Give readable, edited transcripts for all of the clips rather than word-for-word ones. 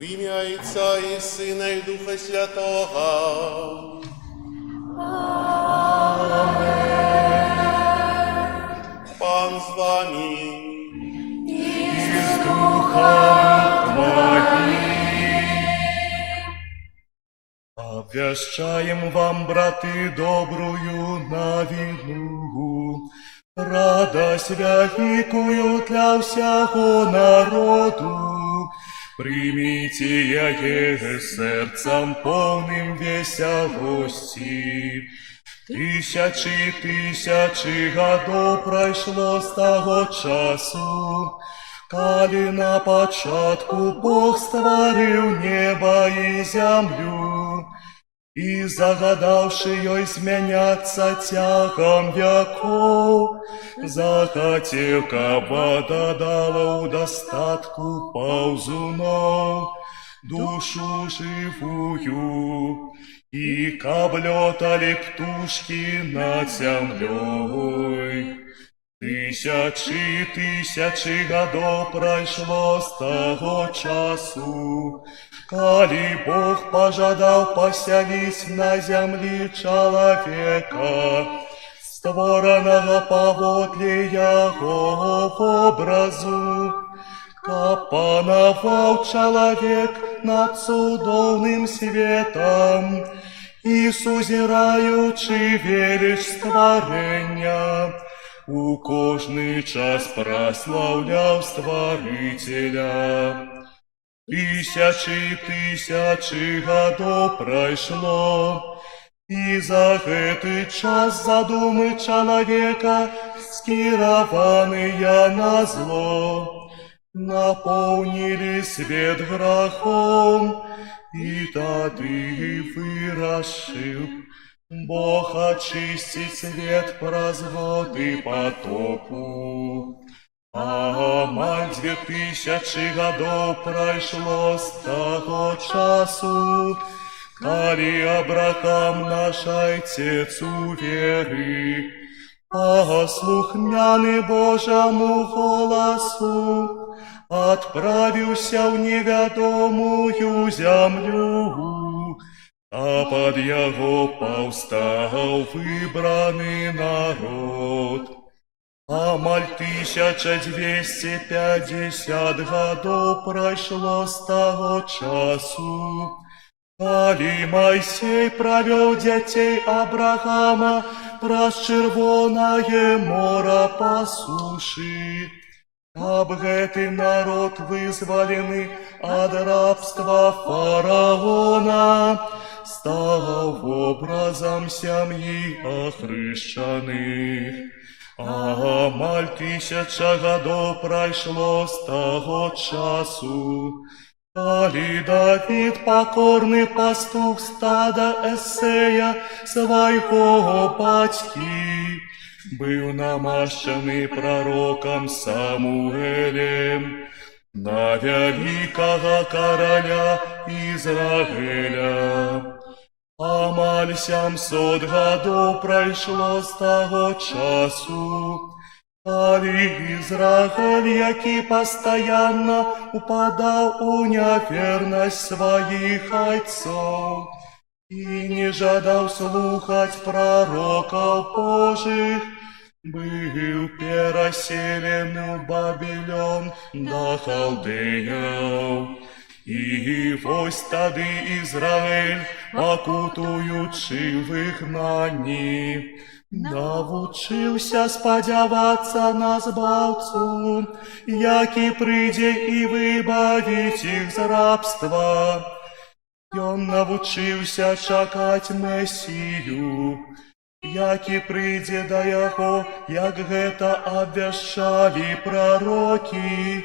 В ім'я Отця і Сина, і Духа Святого. Пан з вами. І з Духом Твоїм. Обвящаем вам, браты, добрую новину, радость великую для всего народу. Примите ее сердцем полным веселости. Тысячи годов пройшло с того часу, коли на початку Бог створил небо и землю, и загадавши ее изменяться тягом веков, захотел, ка вода дала у достатку ползунов душу живую, и каблетали птушки над землей. Тысячи годов прошло с того часу, коли Бог пожадал поселить на земле человека, створенного поводле Его образу. Пановал человек над судовным светом, и сузираючи велич створення, у кожний час прославляв Створителя. Тысячи годов пройшло, и за этот час задумы человека, скированные на зло, наполнили свет грехом, и тады вырашил Бог очистить свет прозводы потопу. Амаль 2000 годов прошло с того часу, коли Авраам, наш отец у веры, послухняный Божьему голосу, отправился в неведомую землю, а под его повстал выбранный народ. Амаль 1250 годов прошло с того часу, коли Моисей провел детей Авраама праз Червонае море по суше. Об гэтый народ вызволены от рабства фараона, стал образом семьи охрещенных. Амаль 1000 годов прошло с того часу, коли Давид, покорный пастух стада Эссея, своего батьки, был намащенный пророком Самуэлем на великого короля Израиля. Амаль 700 годов прошло с того часу, коли Израиль, який постоянно упадал у неверность своих отцов и не жадал слухать пророков Божих, был переселен в Вавилон до Халдеев. И вось тады Израиль, покутуючи в изгнанні, навучився сподіватися на Збавцю, який прийде і вибавить їх з рабства. Он навучився чекати Месію, який прийде до його, як гэта обвящали пророки.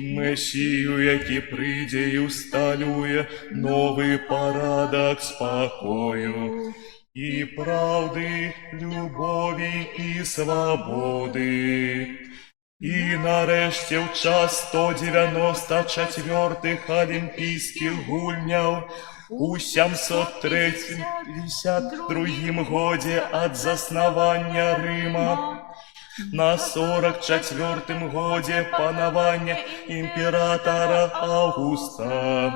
Месію, який прийде і усталює новий порядок спокою, і правди, любові і свободи. І нарешті в час 194-х Олімпійських гульняв у 732 годі від заснування Рима на 44-м годе панавання імператора Августа.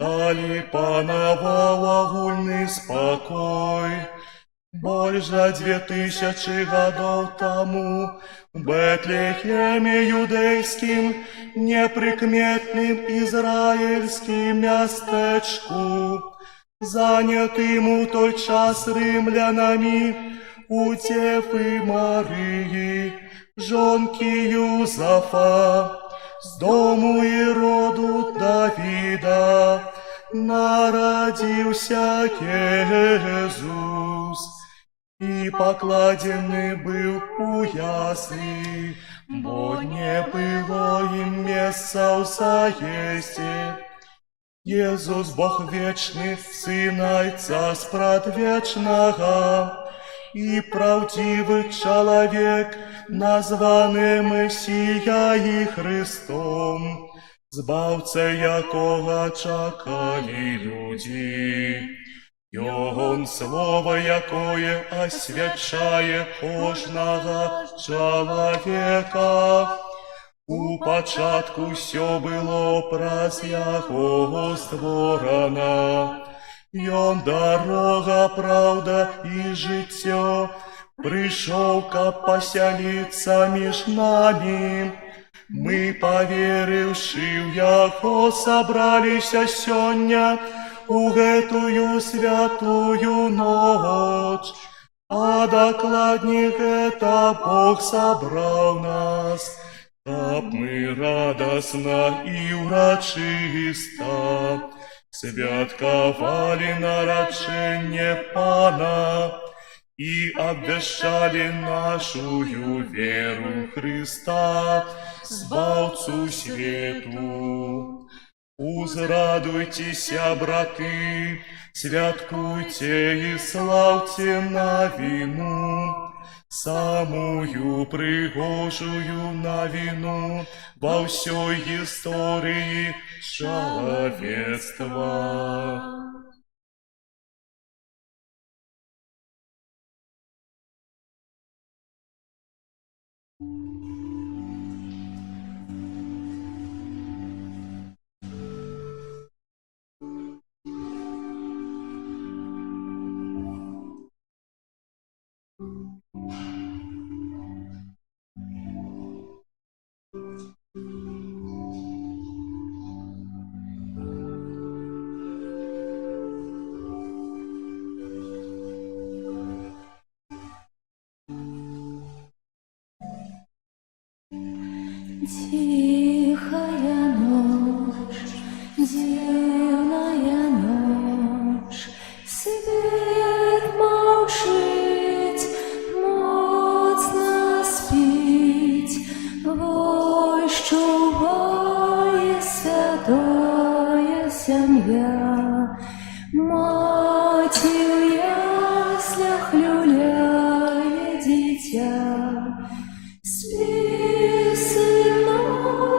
Далі панавав агульний спокой. Больше 2000 годов тому в Бетлехеме юдейским, неприкметным израильским местечку, занятым у той час римлянами, у Тефы Марии, жонки Юзафа, с дому и роду Давида, народился Иисус. И покладены был у ясли, бо не было им места в заезде. Иисус, Бог вечный, Сын Отца спрадвечного, и правдивый человек, названный Мессией Христом, збавця якого чакали люди. И Он слово, якое освячає кожного человека. У початку все было праз Яго створено. И Он дорога, правда и життя, пришел, каб поселиться меж нами. Мы, поверивши в Яго, собралися сёння у гэтую святую ночь, а докладней гэта Бог собрал нас, каб мы радостно и урочисто святковали нараджение Пана и обвещали нашую веру Христа, Збавцу свету. Узрадуйтеся, браты, святкуйте и славьте новину, самую пригожую новину во всей истории человечества. Тихая ночь, дивная ночь, свет молчить, моцно спить, вощуває святая сім'я, мати в яслях люляє дитя. Спи, сынок,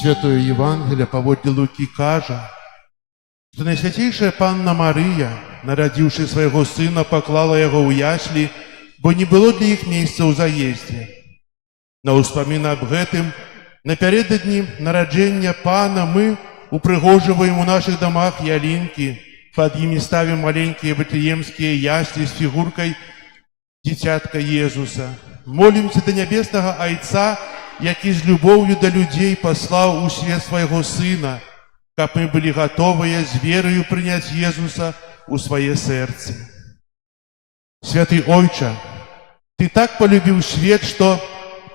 Святое Євангелие паводле Луки кажа, что Найсвятейшая Панна Мария, народившая своего сына, поклала его у ясли, бо не было для их места у заезде. На успомин об гэтым, напярэдадні нараджэння Пана мы упрыгоживаем у наших домах ялинки, под ими ставим маленькие вифлеемские ясли с фигуркой дитятка Иисуса. Молимся до небесного Айца, які з любов'ю до людей послал у свет своего Сына, как мы были готовы с верою принять Иисуса у свое сердце. Святый Ойче, Ты так полюбил свет, что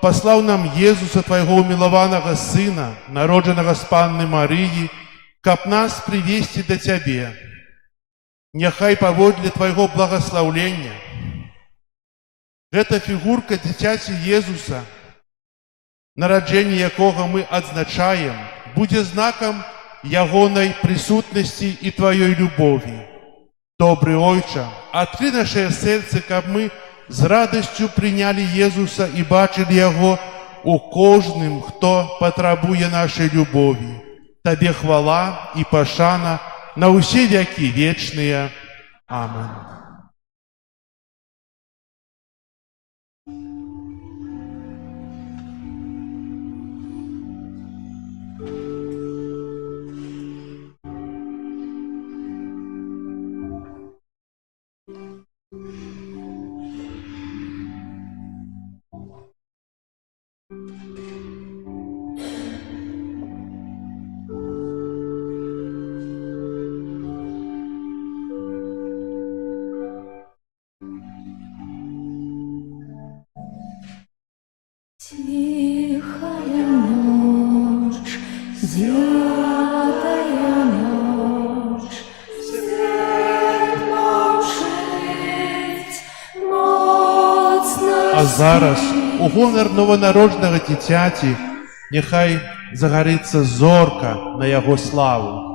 послал нам Иисуса, Твоего умилованного Сына, народженного с Панны Марии, как нас привести до Тебе. Нехай паводле Твоего благословления эта фигурка дитяці Иисуса, нараджэнне якога мы адзначаем, будзе знакам ягонай присутнасці і Твоей любові. Добрый Ойче, открый наше сердце, каб мы з радасцю прыняли Иисуса і бачили Яго у кожным, хто патрабуе нашай любові. Табе хвала і пашана на ўсе векі вечныя. Амин. Тихая ночь, зятая ночь, свет мовчить, моцно А зараз у гонар новонародженага дзіцяці няхай загарыцца зорка на яго славу.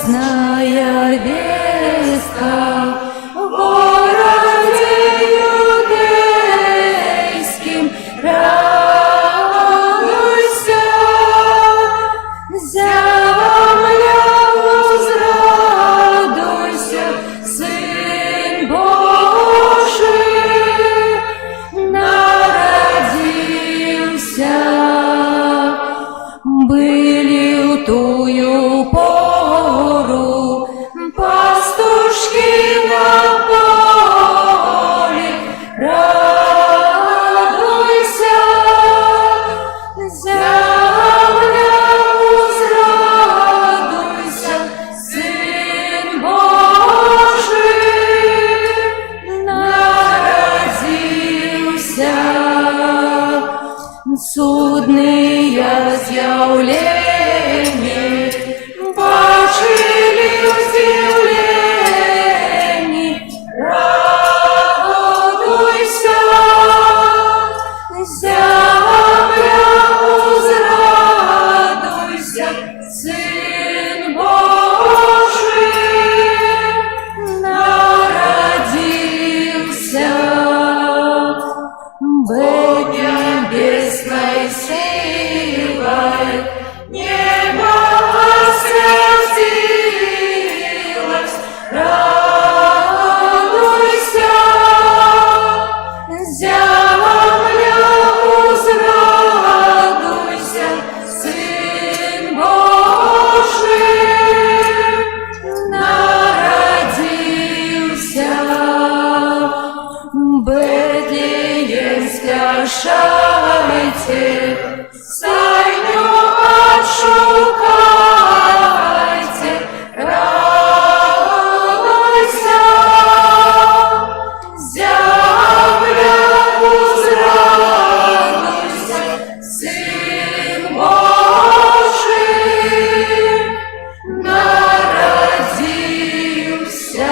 Радостная вестка в городе Иудея. были в тую пору пастушки на поле. Радуйся, земля, возрадуйся, Сын Божий народился. Судные з'явлення бачили удивлені. Радуйся, земля, возрадуйся, Сын Божий народился. Бог небесной силой небо осветилось. Радуйся, земля, возрадуйся, Сын Божий народился. Бетлеемская шайте, стайню отшукайте. Радуйся, земля, возрадуйся, Сын Божий народился.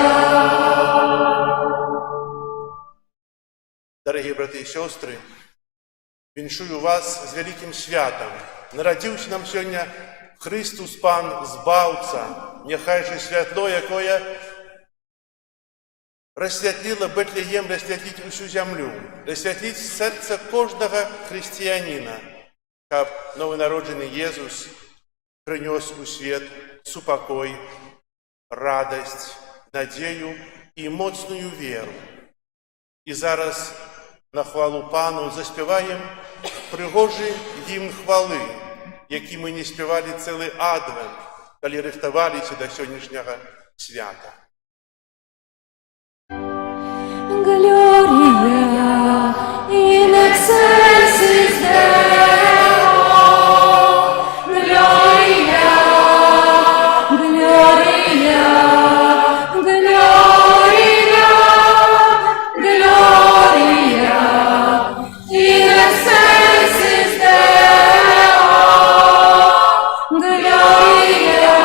Дорогі брати і сестри, віншую вас з великим святом. Народився нам сьогодні Христос Пан Збавця. Нехай же святло, якое розсвітлило Бетлеєм, розсвітлить усю землю, розсвітлить серце кожного християнина, щоб новонароджений Єсус принес у світ супокой, радость, надію і моцную віру. І зараз на хвалу Пану заспіваємо пригожий гімн хвали, який ми не співали цілий адвент, коли рихтувалися до сьогоднішнього свята. Gloria in excelsis Deo, Gloria, Gloria, Gloria, Gloria in excelsis Deo, Gloria,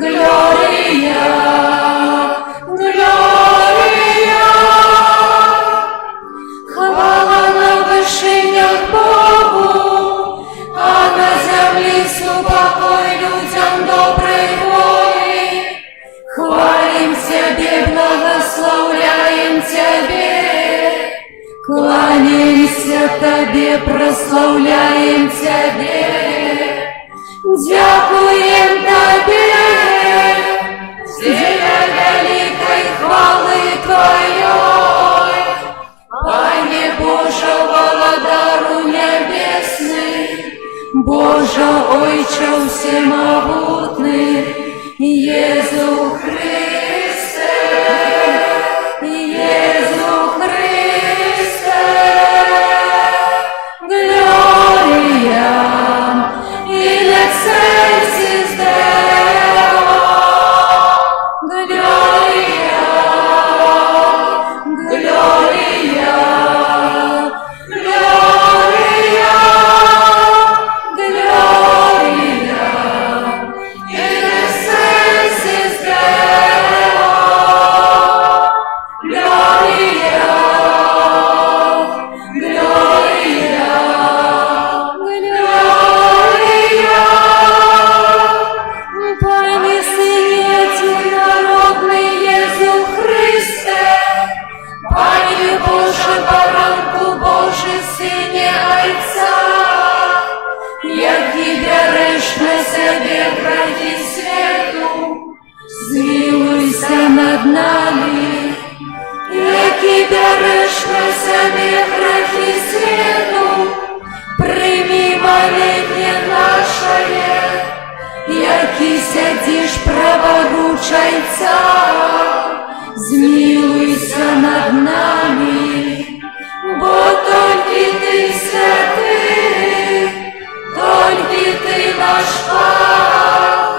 Gloria, Gloria. Хвала на вершинях Богу, а на землі супокой людям доброй воли. Хвалим Тебе, благословляем Тебе, кланяемся Тебе, прославляем Тебе, дякуем Тебе для великой хвалы Твоей. Пане Боже, володару небесный, Боже, Ойче всемогутный, Єзу Христе, Єзу Христе, Gloria in excelsis Deo, Gloria, Gloria, Gloria, Gloria in excelsis Deo, Gloria, Gloria, Gloria. Пане Сине единородный Єзу Христе, Пане Боже, баранку Божий, Сине Отца, який береш на себе грехи світу, змилуйся над нами, який береш на себе грехи світу, прийми моління сядзіш праваручай цар, змілуйся над нами, бо толькі Ты святы, толькі Ты наш Пан,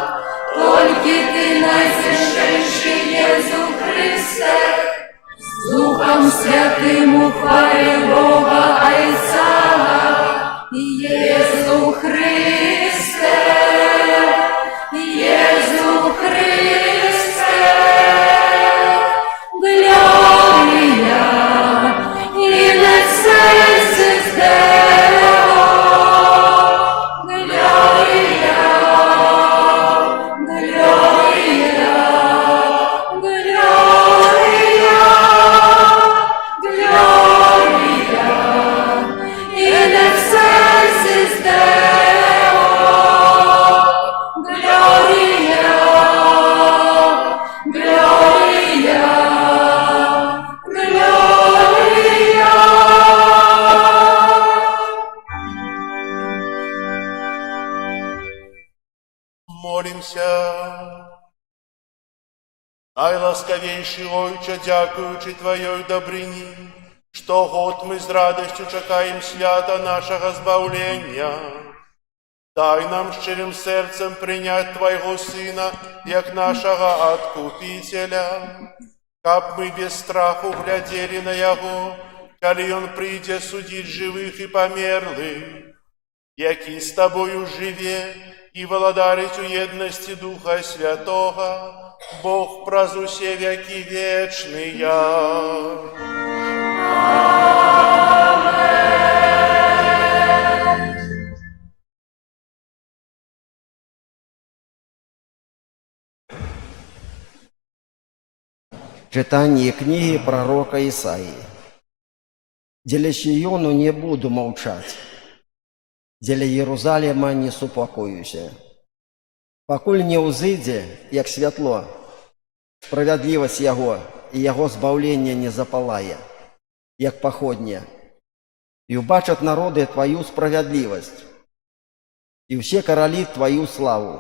толькі Ты найсвященший Єзу Христе, з Духом Святим у хвалі Бога Отця, Єзу Христе, Єзу Христе, Глорія, in excelsis Deo, Gloria, Gloria, Gloria, Gloria, in excelsis Deo, Gloria, Gloria, Gloria. Молимся. Найласкавейший Ойче, дякуючи Твоей добрині, что год мы с радостью чекаем свята нашего збавлення. Дай нам щирим серцем принять Твоего Сына, як нашего Откупителя, каб мы без страху глядели на Его, коли Он прийде судить живых и померлых, який с Тобою живе и владарить у едности Духа Святого, Бог праз усе веки вечные. Читание книги пророка Исаии. Деля Сиону не буду молчать, деля Иерусалима не супокоюся. Покуль не узыдзе, як святло, справедливость Яго и Яго збавление не запалае, як походня. И убачат народы Твою справедливость, и все короли Твою славу,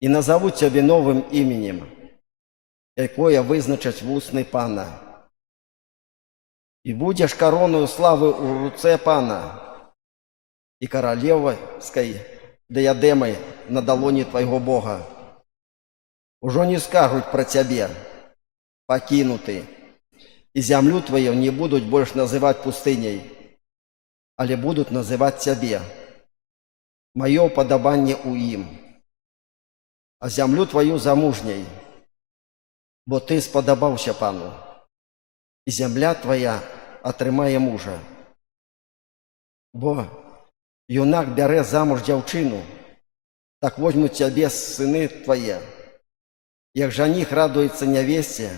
и назовут Тебе новым именем, якое визначить вусны Пана. И будешь короною славы у руце Пана, и королевской диадемой на долоне Твоего Бога. Уже не скажут про Тебе, покинутый, и землю Твою не будут больше называть пустыней, але будут называть Тебе, мое подобание у им, а землю Твою замужней, бо Ты сподобався Пану, і земля Твоя отримає мужа. Бо юнак бере замуж дівчину, так возьмуть Тебе сыны Твои. Як жених радуется невесте,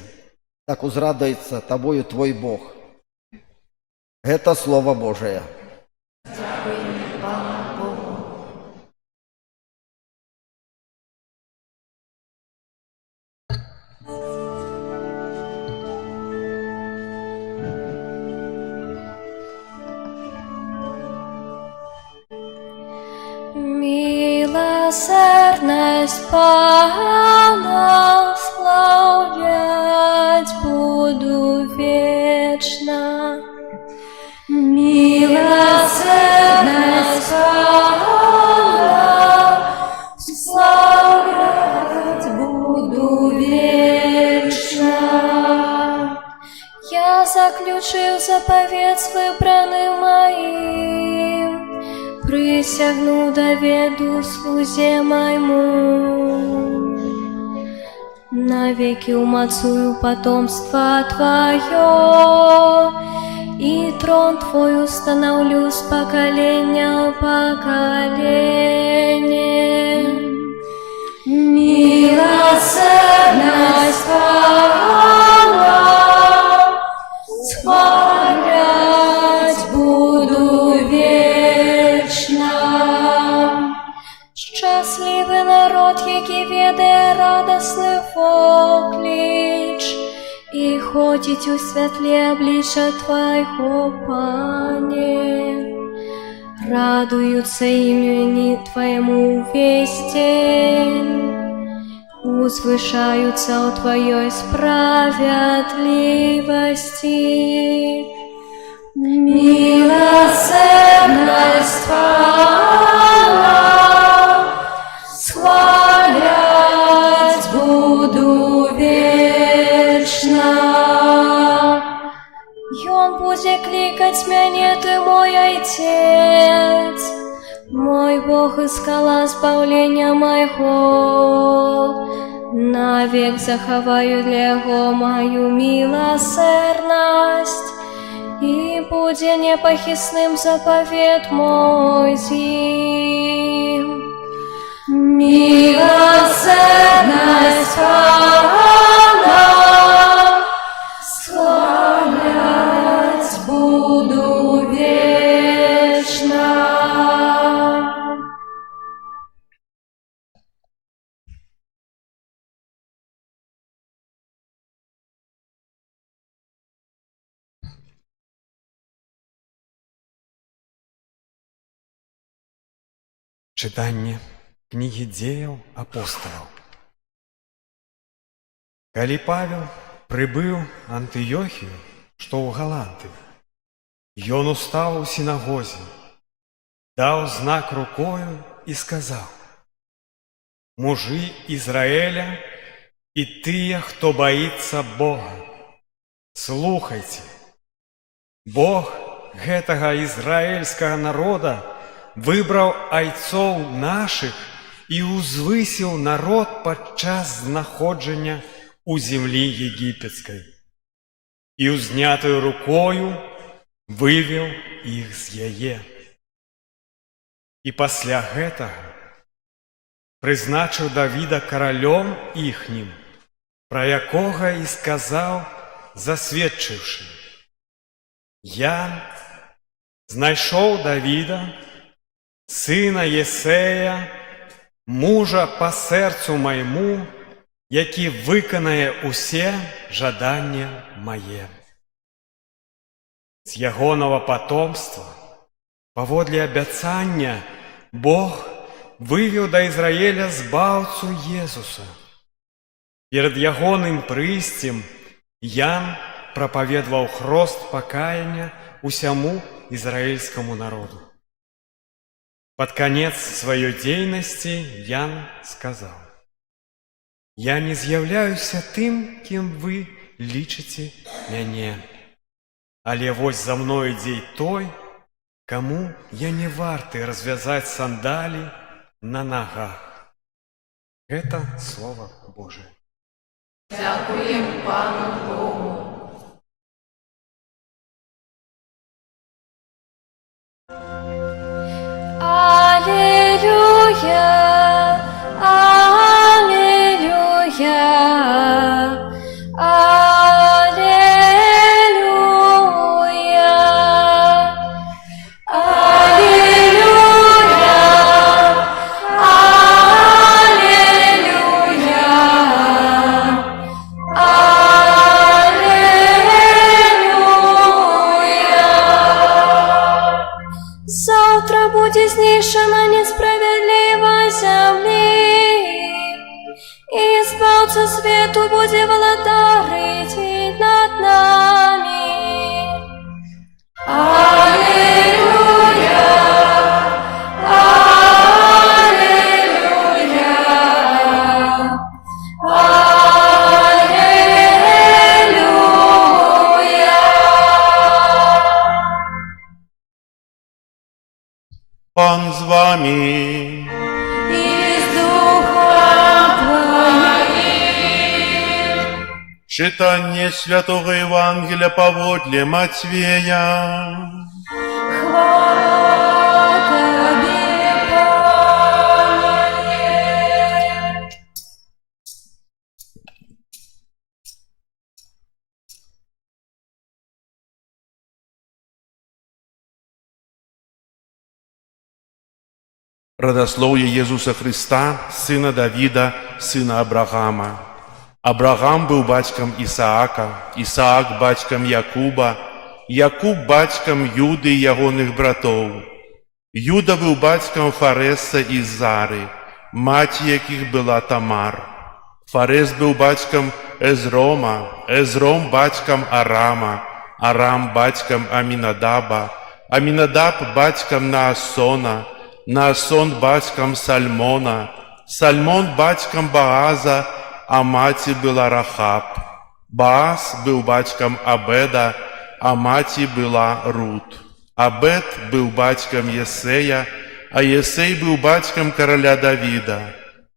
так узрадуется Тобою Твой Бог. Это Слово Божие. Милосердность Пана славлять буду вечно. Милосердность Пана славлять буду вечно. Я заключил заповедь с выбранным моим, присягну доведу слузе моему. Навеки умацую потомство Твое, и трон Твой установлю с поколения в поколение. Милосердность Пана славлять буду вечно. Щасливий народ, який веде радосний поклич, і ходить у світлі обличчя Твого, Пане. Радуются имени Твоему весь день, возвышаются о Твоей справедливости. Милосердность Твоя схвалять буду вечно. И он будет кликать меня, Ты мой Отец, мой Бог и скала збавлення моего. Навек заховаю для Его мою милосердность, и будет непохисным заповед мой зим. Милосердность Твоя схвалять буду вечно. Читанне кнігі дзеяў апосталаў. Калі Павел прыбыў Антыёхію, што ў Галатыі, ён устаў у сінагозе, даў знак рукою і сказаў: «Мужы Ізраэля і тыя, хто баіцца Бога, слухайце! Бог гэтага ізраільскага народа выбраў айцоў нашых і узвысіў народ падчас знаходжання ў землі егіпецкай, і ўзнятаю рукою вывеў іх з яе. І пасля гэтага прызначыў Давіда каралём іхнім, пра якога і сказаў, засведчыўшы: «Я знайшоў Давіда, сына Єсея, мужа па сэрцу майму, які выканае ўсе жадання мае. З ягонага патомства, паводле абяцання, Бог вывеў да Ізраіля збаўцу Езуса. Перад ягоным прыйсцем Ян прапаведваў хрост пакаяння усяму ізраільскаму народу. Пад канец сваёй дзейнасці Ян сказаў: «Я не з'яўляюся тым, кім вы лічыце мяне, але вось за мной ідзе той, каму я не варты развязаць сандалі на нагах». Гэта Слова Божие. Дякуємо Пану Богу. Аллилуйя, аллилуйя, аллилуйя, аллилуйя, аллилуйя. Завтра будет знищена несправедливость земли, и избавца свету будет владарить над нами. Аллилуйя, аллилуйя, аллилуйя. Пан з вами. И с духом Твоим. Читание Святого Евангелия поводле Матвея. Хвала Тебе, Пане. Родословие Иисуса Христа, сына Давида, сына Авраама. Авраам был батьком Исаака, Исаак батьком Якуба, Якуб батьком Юды и ягоных братов, Юда быў бацькам Фареса і Зары, маці якіх была Тамар. Фарес быў бацькам Эзрома, Эзром бацькам Арама, Арам бацькам Амінадаба, Амінадаб бацькам Наасона, Наасон бацькам Сальмона, Сальмон бацькам Бааза, а маці была Рахаб. Бааз быў бацькам Абеда, а маці была Рут. Абед быў бацькам Єсея, а Єсей быў бацькам караля Давіда.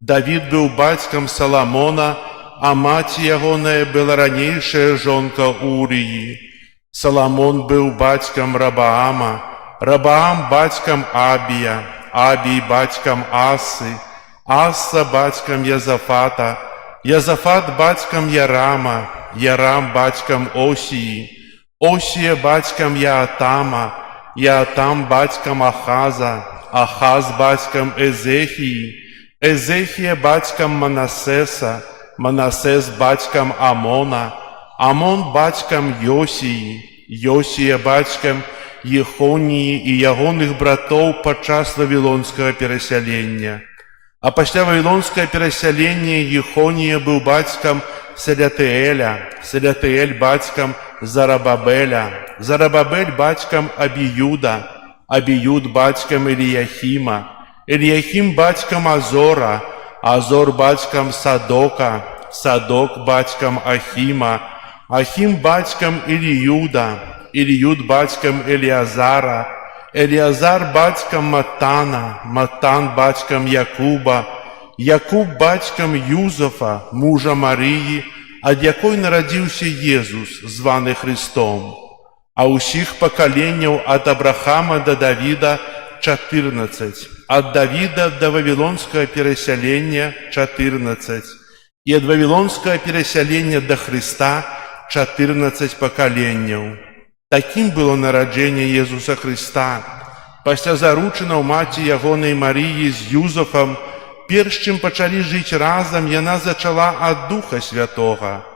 Давід быў бацькам Саламона, а маці ягоная была ранейшая жонка Урыі. Саламон быў бацькам Рабаама, Рабаам бацькам Абія, Абій бацькам Асы, Аса бацькам Язафата, Язафат бацькам Ярама, Ярам бацькам Осіі, Осія бацькам Яатама, Яатам бацькам Ахаза, Ахаз бацькам Езехіі, Езехія бацькам Манасеса, Манасес бацькам Амона, Амон бацькам Йосіі, Йосія бацькам Ехоніі і ягоных братоў падчас вавілонскага перасялення. А пасля вавілонскага перасялення Ехонія быў бацькам Селятыэля, Селятыэль бацькам Зарабабеля, Зарабабель бацькам Абіюда, Абіюд бацькам Эліяхіма, Эліяхім бацькам Азора, Азор бацькам Садока, Садок бацькам Ахіма, Ахім бацькам Илиюда, Илиюд бацькам Элиазара, Элиазар бацькам Матана, Матан бацькам Якуба, Якуб бацькам Юзафа, мужа Марыі, ад якой нарадзіўся Езус, званы Христом. А ўсіх пакаленняў ад Абрахама да Давіда 14, ад Давіда да вавілонскага перасялення 14, і ад вавілонскага перасялення да Христа 14 пакаленняў. Такім было нараджэнне Езуса Христа. Пасля заручынаў маці ягонай Марыі з Юзафам, перш чым пачалі жыць разам, яна зачала ад Духа Святога.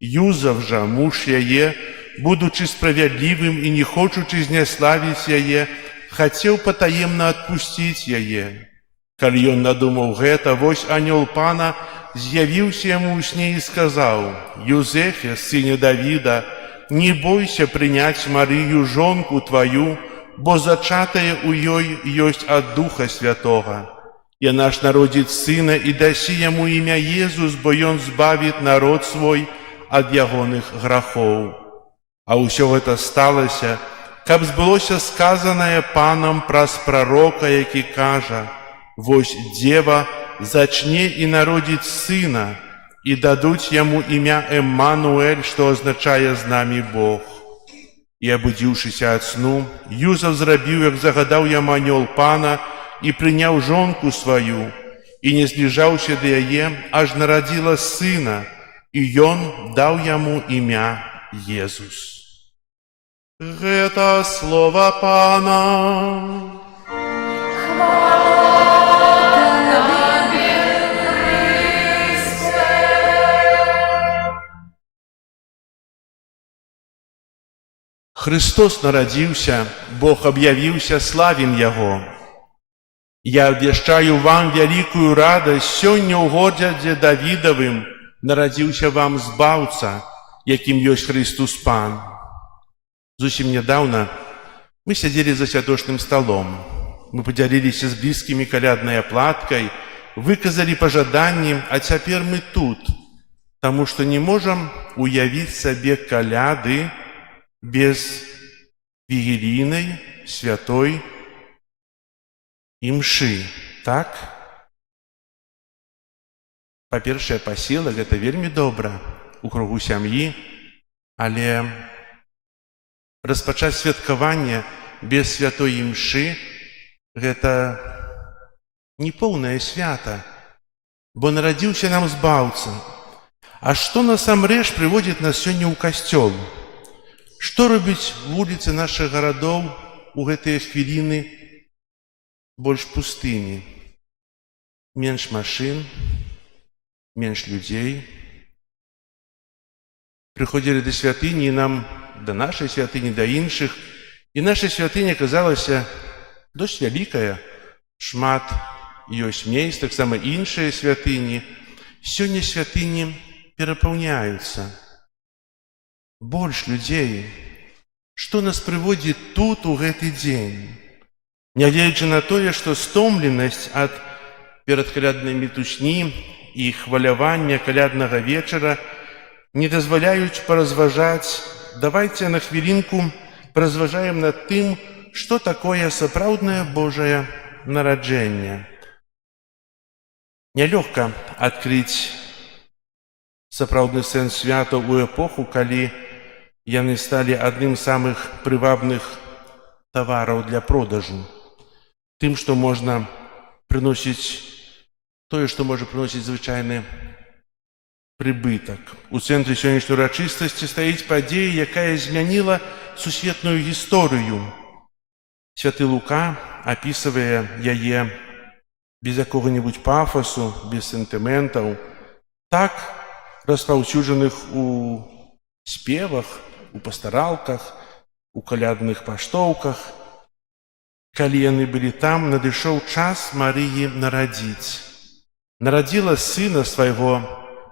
Юзаф жа, муж яе, будучы справядлівым і не хочучы зняславіць яе, хацеў патаемна адпусціць яе. Калі ён надумаў гэта, вось анёл Пана з'явіўся яму ў сне і сказаў: «Юзефе, сыне Давіда, не бойся прыняць Марыю жонку тваю, бо зачатае ў ёй ёсць ад Духа Святога. Яна ж народзіць сына і дасі яму імя Езус, бо ён збавіць народ свой ад ягоных грахоў». А ўсё гэта сталася, каб збылося сказанае Панам праз прарока, які кажа: «Вось дзева зачне і народзіць сына, і дадуць яму імя Эммануэль, што азначае «з намі Бог». І абудзіўшыся ад сну, Юзаф зрабіў, як загадаў яму анёл Пана, і прыняў жонку сваю, і не збліжаўся да яе, аж нарадзіла сына, і ён даў яму імя Езус. Гэта слова Пана. Христос нарадзіўся, Бог аб'явіўся, славім Яго. Я абвяшчаю вам вялікую радасць, сёння ў горадзе Давідавым нарадзіўся вам збаўца, якім ёсць Христус Пан. Зусім нядаўна мы сядзелі за святочным сталом. Мы падзяліліся з блізкімі каляднай аплаткай, выказалі пажаданні, а цяпер мы тут, таму што не можам уявіць сабе каляды без вігілійнай, святой імшы, так? Па-першае, пасіла, гэта вельмі добра, у кругу сям'і, але распачаць святкаванне без святой імшы – гэта непоўнае свята, бо нарадзіўся нам збаўца. А што насамрэч прыводзіць нас сёння ў касцёл? Што робіць вуліцы нашых гарадоў у гэтыя хвіліны больш пустыні? Менш машын, менш людзей. Прыходзілі да святыні, і нам, да нашай святыні, да іншых, і наша святыня казалася досць вялікая, шмат ёсць мест, таксама іншыя святыні. Сёння святыні перапаўняюцца. Больш людзей. Што нас прыводзіць тут у гэты дзень? Нягледзячы на тое, што стомленасць ад перадкаляднай мітусні і хвалявання каляднага вечара не дазваляюць паразважаць. Давайце на хвілінку паразважаем над тым, што такое сапраўднае Божае нараджэнне. Нялёгка адкрыць сапраўдны сэнс свята ў эпоху, калі яны сталі адным з самых прывабных тавараў для продажу. Тым, што можна прыносіць тое, што можа прыносіць звычайны прыбытак. У цэнтры сённяшняй урачыстасці стаіць падзея, якая змяніла сусветную гісторыю. Святы Лука апісвае яе без якога-небудзь пафасу, без сентыментаў, так распаўсюджаных у спевах, у пастаралках, у калядных паштоўках. Калі яны былі там, надышоў час Марыі нарадзіць. Нарадзіла сына свайго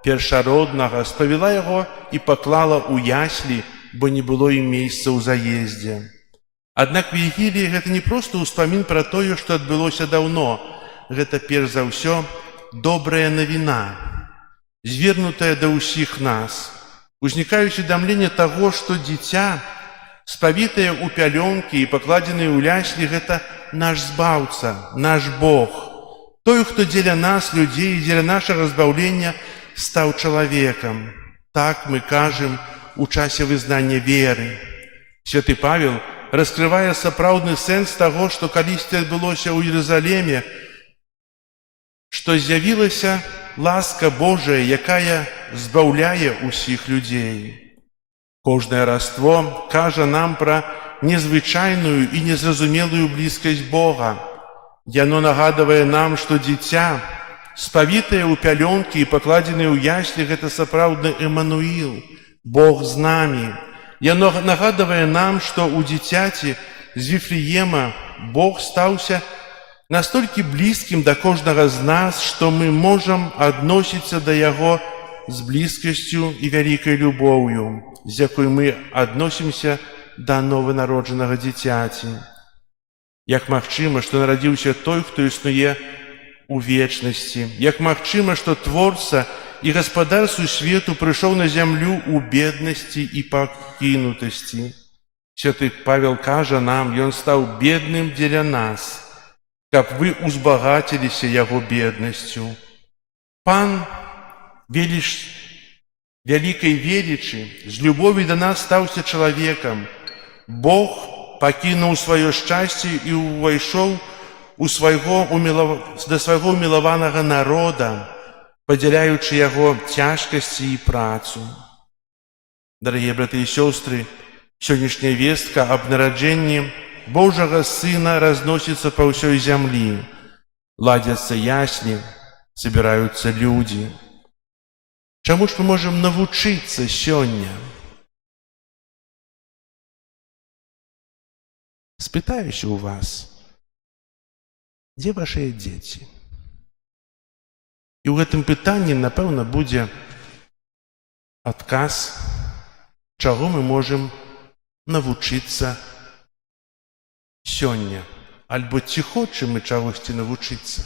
першароднага, спавіла яго і паклала ў яслі, бо не было ім месца ў заездзе. Аднак вігілія — гэта не проста ўспамін пра тое, што адбылося даўно. Гэта перш за ўсё добрая навіна, звернутая да ўсіх нас. Узнікаюць уведамленне таго, што дзіця, спавітае ў пялёнкі і пакладзенае ў яслі, гэта наш збаўца, наш Бог. Той, хто дзеля нас, людзей, дзеля нашага збаўлення стаў чалавекам. Так мы кажам у часе вызнання веры. Святы Павел раскрывае сапраўдны сэнс таго, што калісьці адбылося ў Іерусаліме, што з'явілася ласка Божая, якая збаўляе ўсіх людзей. Кожнае раство кажа нам пра незвычайную і незразумелую блізкасць Бога. Яно нагадвае нам, што дзіця, спавітае ў пялёнкі і пакладзенае ў яслі, гэта сапраўдны Эмануіл, Бог з намі. Яно нагадвае нам, што ў дзіцяці з Віфлеема Бог стаўся настолькі блізкім да кожнага з нас, што мы можам адносіцца да яго з блізкасцю і вялікай любоўю, з якой мы адносімся да нованароджанага дзіцяці. Як магчыма, што нарадзіўся той, хто існуе у вечнасці? Як магчыма, што творца і гаспадар сусвету прыйшоў на зямлю ў беднасці і пакінутасці? Святы Павел кажа нам, ён стаў бедным дзеля нас, каб вы узбагаціліся яго беднасцю. Пан вялікай велічы, з любові да нас стаўся чалавекам. Бог пакінуў сваё шчасце і ўвайшоў да свайго умілаванага народа, падзяляючы яго цяжкасці і працу. Дарагія браты і сёстры, сённяшняя вестка аб нараджэнні Божага Сына разносіцца па ўсёй зямлі. Ладзяцца яслі, збіраюцца людзі. Чаму ж мы можам навучыцца сёння? Спытаюся ў вас, дзе вашыя дзеці? І ў гэтым пытанні, напэўна, будзе адказ, чаго мы можам навучыцца сёння, альбо ці хочам мы чагосьці навучыцца?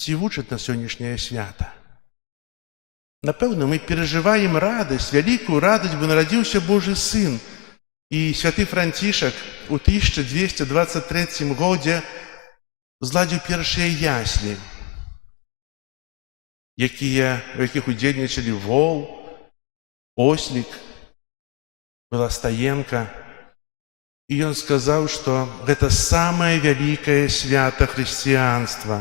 Ці вучаць на сённяшняе свята? Напэўна, мы перажываем радасць, вялікую радасць, бо нарадзіўся Божы Сын. І святы Францішак у 1223 годзе зладзіў першыя яслі, у якіх удзельнічалі вол, ослік, Беластаенка. І ён сказаў, што гэта самае вялікае свята хрысціянства.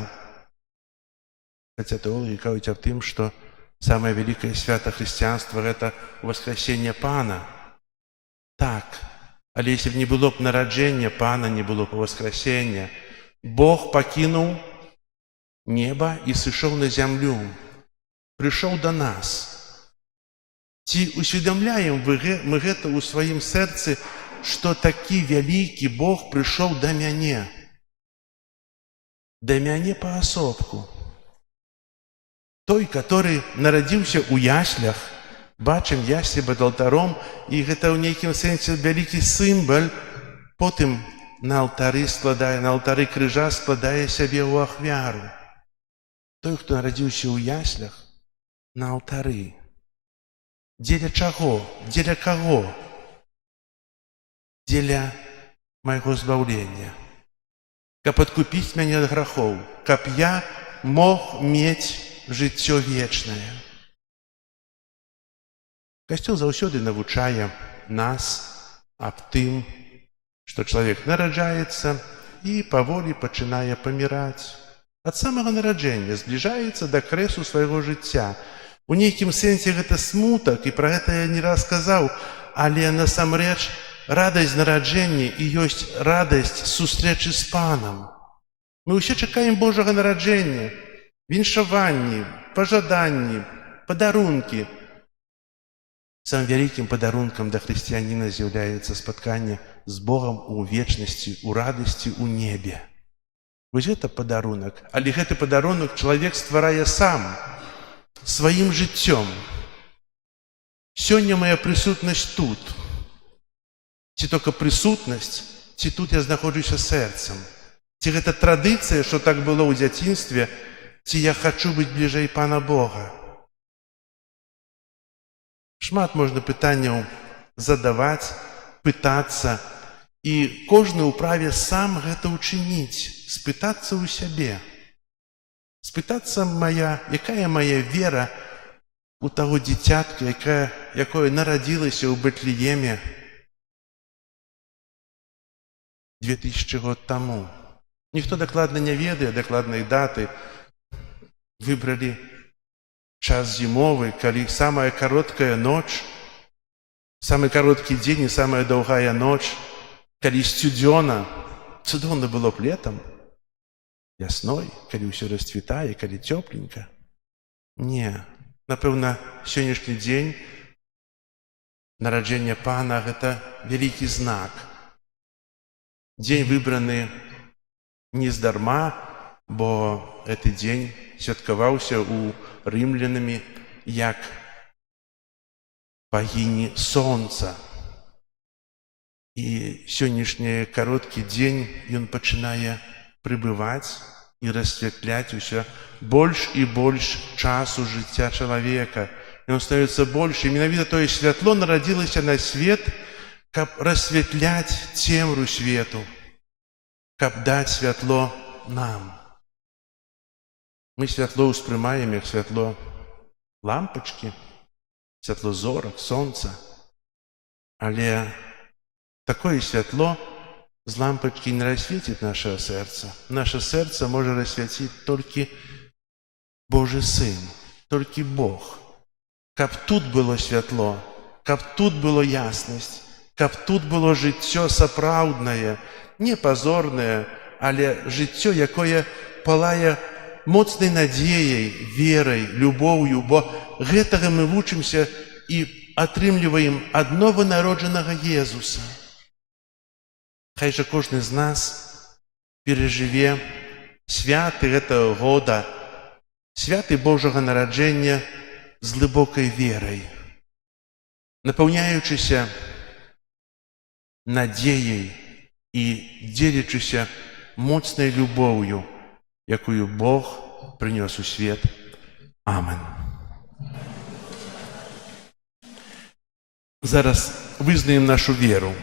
Хаця тэолагі кажуць аб тым, што самае вялікае свята хрысціянства — гэта Васкрасенне Пана. Так, але если б не было б нараджэння Пана, не было б Воскресення. Бог пакінуў неба і сышоў на зямлю, прыйшоў да нас. Ці усведамляем мы гэта ў сваім сэрцы, што такі вялікі Бог прыйшоў да мяне паасобку. Той, который нарадзіўся ў яслях, бачым яслі пад алтаром, і гэта ў нейкім сэнсе вялікі сімвал, потым на алтары крыжа складае сябе ў ахвяру. Той, хто нарадзіўся ў яслях, на алтары. Дзеля чаго? Дзеля каго? Дзеля майго збаўлення. Каб адкупіць мяне ад грахоў, каб я мог мець жыццё вечнае. Касцёл заўсёды навучае нас аб тым, што чалавек нараджаецца і паволі пачынае паміраць. Ад самага нараджэння збліжаецца да крэсу свайго жыцця. У нейкім сэнсе гэта смутак, і пра гэта я не раз казаў, але насамрэч радасць нараджэння і ёсць радасць сустрэчы з Панам. Мы ўсе чакаем Божага нараджэння, віншаванні, пажаданні, падарункі. Самым вялікім падарункам да хрысціяніна з'яўляецца спатканне з Богам у вечнасці, у радасці, у небе. Вось гэта падарунак, але гэты падарунак чалавек стварае сам, сваім жыццём. Сёння моя прысутнасць тут. Ці толькі прысутнасць, ці тут я знаходжуся сэрцам. Ці гэта традыцыя, што так было ў дзяцінстве, ці я хачу быць бліжэй Пана Бога. Шмат можна пытанняў задаваць, пытацца, і кожны ўправе сам гэта ўчыніць, спытацца ў сябе. Спытацца якая мая вера у таго дзіцятка, якое нарадзілася ў Бэтлееме 2000 год таму. Ніхто дакладна не ведае дакладнай даты. Выбралі час зімовы, калі самая кароткая ноч, самы кароткі дзень і самая доўгая ноч, калі сцюдзёна, цудоўна было б летам, вясной, калі ўсё расцвітае, калі цёпленька. Не, напэўна, сённяшні дзень нараджэння Пана – гэта вялікі знак. Дзень выбраны не здарма, бо гэты дзень святкаваўся ў рымлянамі як багіні сонца. І сённяшні кароткі дзень ён пачынае прыбываць і расвятляць усё больш і больш часу жыцця чалавека. Ён становіцца больш, і менавіта тое святло нарадзілася на свет, каб расвятляць цемру свету, каб даць святло нам. Мы святло ўспрымаем як святло лампачкі, святло зорак, сонца. Але такое святло з лампачкі не расвеціць нашае сэрца. Наша сэрца можа расвяціць толькі Божы Сын, толькі Бог. Каб тут было святло, каб тут было яснасць, каб тут было жыццё сапраўднае, не пазорнае, але жыццё, якое палае моцнай надзеяй, верай, любоўю, бо гэтага мы вучымся і атрымліваем ад нованароджанага Езуса. Хай жа кожны з нас перажыве святы гэтага года, святы Божага нараджэння з глыбокай верай, напаўняючыся надзеяй і дзелячыся моцнай любоўю, якую Бог прынёс у свет. Амен. Зараз вызнаем нашу веру.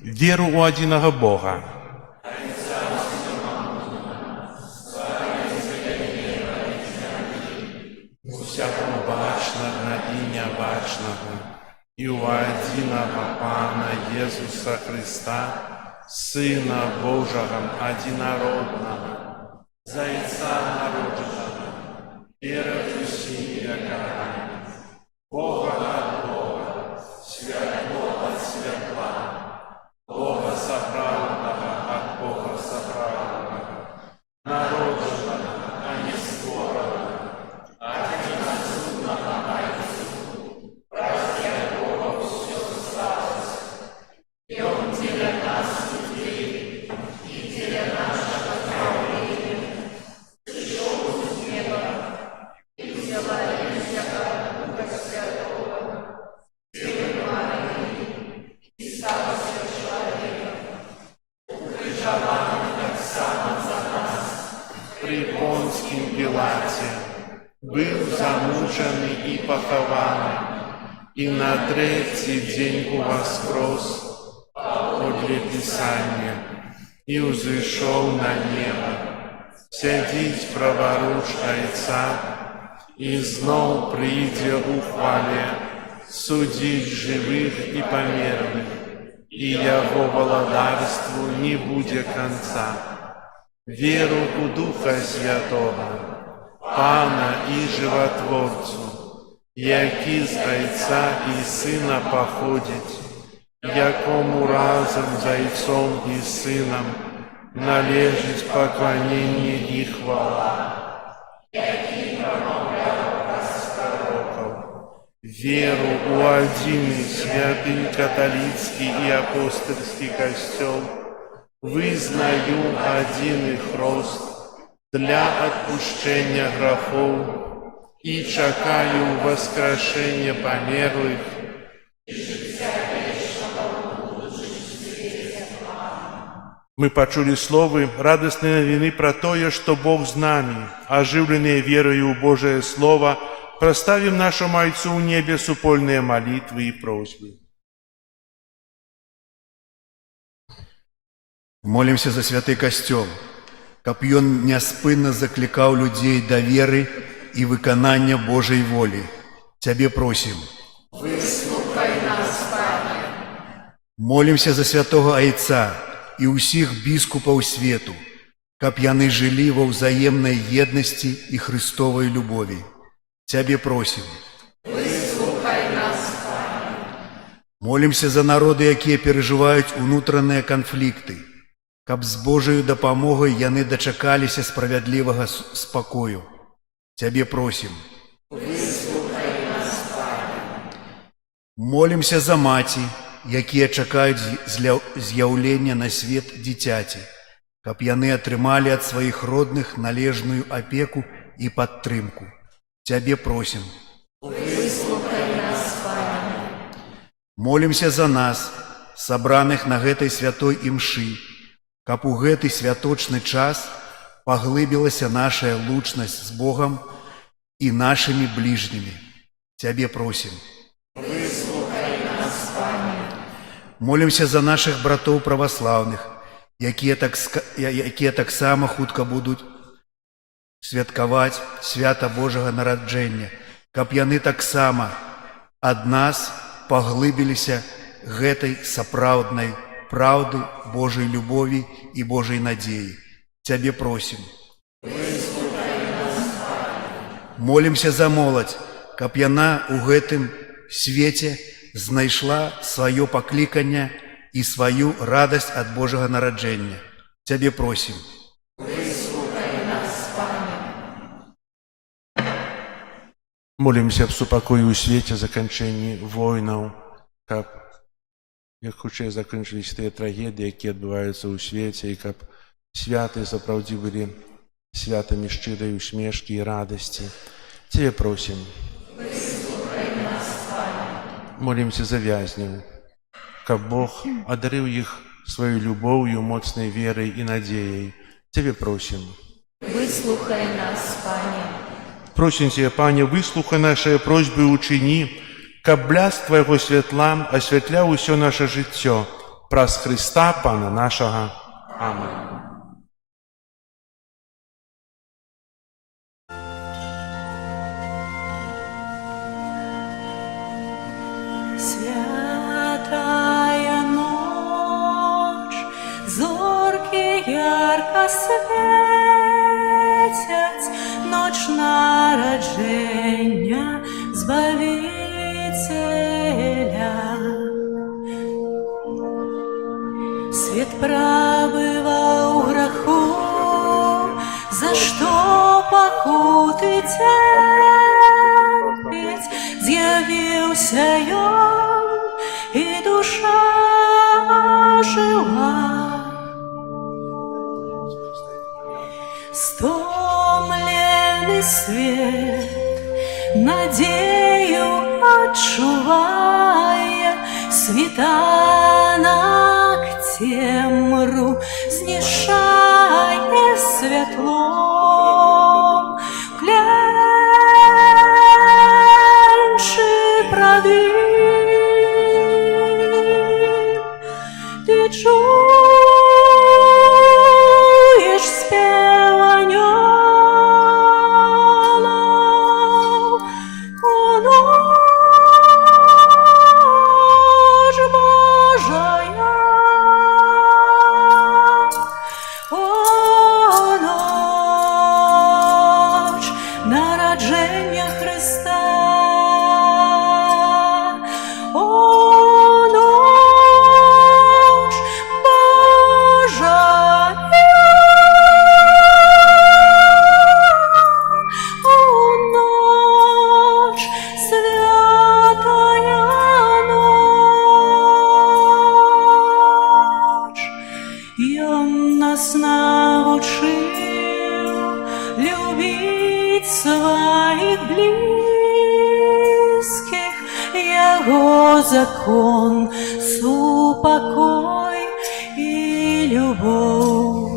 Веру у адзінага Бога. Усякого бачнага і нябачнага, і ў адзінага Пана Езуса Хрыста, Сына Божага адзінароднага, Зайца народжанага, перад усімі вякамі, Бога ад Бога, святло ад святла, Бога сапраўднага ад Бога сапраўднага, народжанага, а не створанага, адзінасуднага Айцу, праз якога ўсё сталася, Ён плаце, быў замучаны і пахаваны, і на трэці дзень уваскрос, подле Пісання, і ўзышоў на неба, сядзіць праваруч Айца, і зноў прыйдзе ў хвале, судзіць жывых і памерлых, і яго валадарству не будзе канца. Веру у Духа Святого, Пана і Жыватворцу, які з Айца і Сына паходзіць, якому разам з Айцом і Сынам належыць пакланенне і хвала, веру у адзіны святы каталіцкі і апостальскі касцёл, вызнаю адзіны хрост для адпушчэння грахоў і чакаю васкрашэння памерлых. Мы пачулі словы радаснай навіны пра тое, што Бог з намі, ажыўленыя верою ў Божае Слова, проставим нашему Айцу в небе супольные молитвы и просьбы. Молимся за святы касцёл, каб ён няспынна заклікаў людзей да веры і выканання Божай волі. Цябе просім. Выслухай нас, Пане. Молимся за святого Айца і ўсіх біскупаў свету, каб яны жылі ва ўзаемнай еднасці і Христовай любові. Цябе просім. Выслухай нас, Пане. Молимся за народы, якія перажываюць унутраныя канфлікты, каб з Божаю дапамогай яны дачакаліся справядлівага спакою. Цябе просім. Выслухай нас, Пане. Молимся за маці, якія чакаюць з'яўлення на свет дзіцяці, каб яны атрымалі ад сваіх родных належную апеку і падтрымку. Цябе просім. Выслухай нас, Пане. Молимся за нас, сабраных на гэтай святой імшы, каб у гэты святочны час паглыбілася нашая лучнасць з Богам і нашымі бліжнімі. Цябе просім. Выслухай нас, Пане. Молимся за нашых братоў праваслаўных, якія таксама хутка будуць святкаваць свята Божага нараджэння, каб яны таксама ад нас паглыбіліся гэтай сапраўднай праўды, Божай любові і Божай надзеі. Цябе просім. Молимся за моладзь, каб яна ў гэтым свеце знайшла сваё пакліканне і сваю радасць ад Божага нараджэння. Цябе просім. Молимся в супакоі ў свеце заканчэнні войнаў, каб як хутчэй заканчыліся тыя трагедыі, якія адбываюцца ў свеце, і каб святы сапраўдзе былі святамі шчырай усмешкі і радасці. Цябе просім. Молимся за вязняў, каб Бог адарыў іх сваёй любоўю, моцнай верай і надзеяй. Цябе просім. Выслухай нас, Пане. Просім Цябе, Пане, выслухай нашыя просьбы і учыні, каб бляск Твайго святла асвятляў усё наша жыццё праз Хрыста, Пана нашага. Амэн. Святая ночь, зорки ярко светять, ночь нарадження Збавителя. Свет пробывал в греху, за что покуты терпеть, з'явился ён, и душа жила. Стомленный свет, надею отчувая, світанок темру знішає святлом, научил любить своих близких, Его закон, супокой и любовь.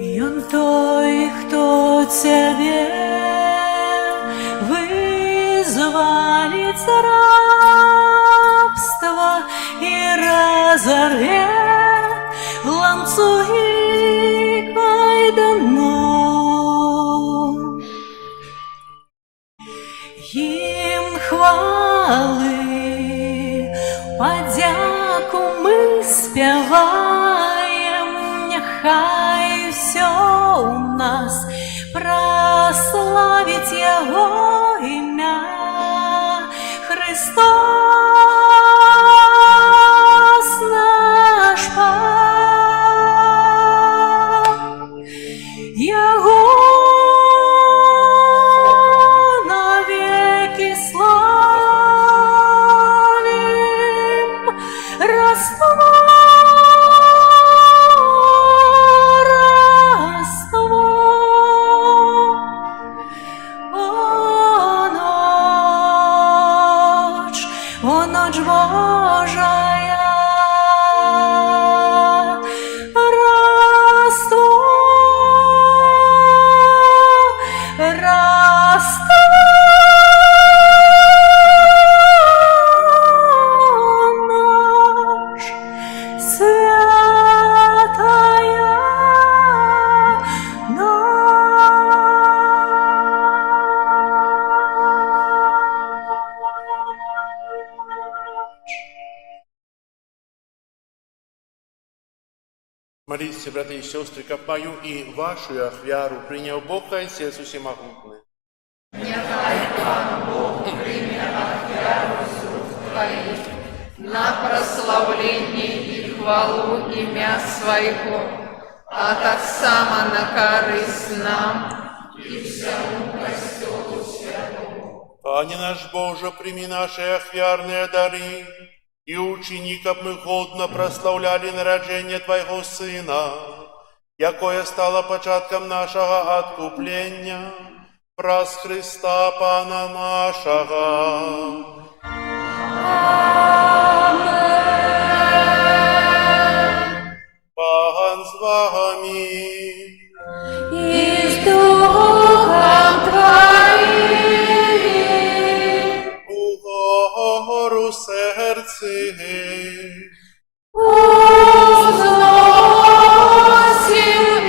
И Он той, кто тебе вызволит из рабства и разорвет ланцюги кайданов. Їм хвали, подяку ми співаєм, нехай все у нас прославить Його ім'я. Христос наш Пан, Його навеки славим, раствор, о ночь Божая, ночь святая Молитесь, братья и сестры, как мою и вашу ахвяру принял Бог Отец Всемогутный. на прославление и хвалу имя Своего, а так само на корысть нам и всему престолу святому. Пане наш Боже, прими наши ахвярные дары, и учини, как мы годно прославляли народжение Твоего Сына, якое стало початком нашего откупления, праз Христа Пана нашего. Пан с вами. И с Духом Твоим Угору сердце, возносим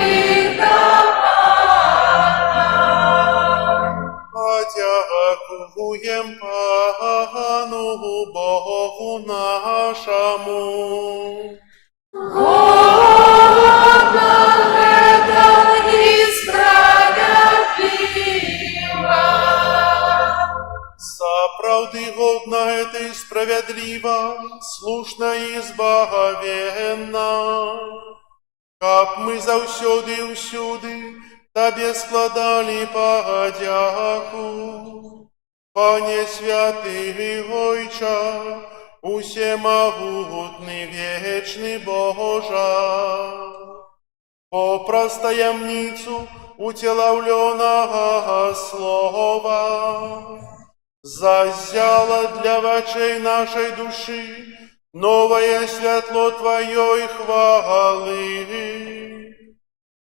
их до подякуем Пану Богу нашему. Годно это и справедливо. Заправды годно это и справедливо, слушно и избавенно. Как мы завсёды и всюди Тебе складали подяку. Пане святый Ойча, усемогутный вечный Божа, по простоямницу утеловленного слова, зазяло для очей нашей души новое светло Твоей хвалы.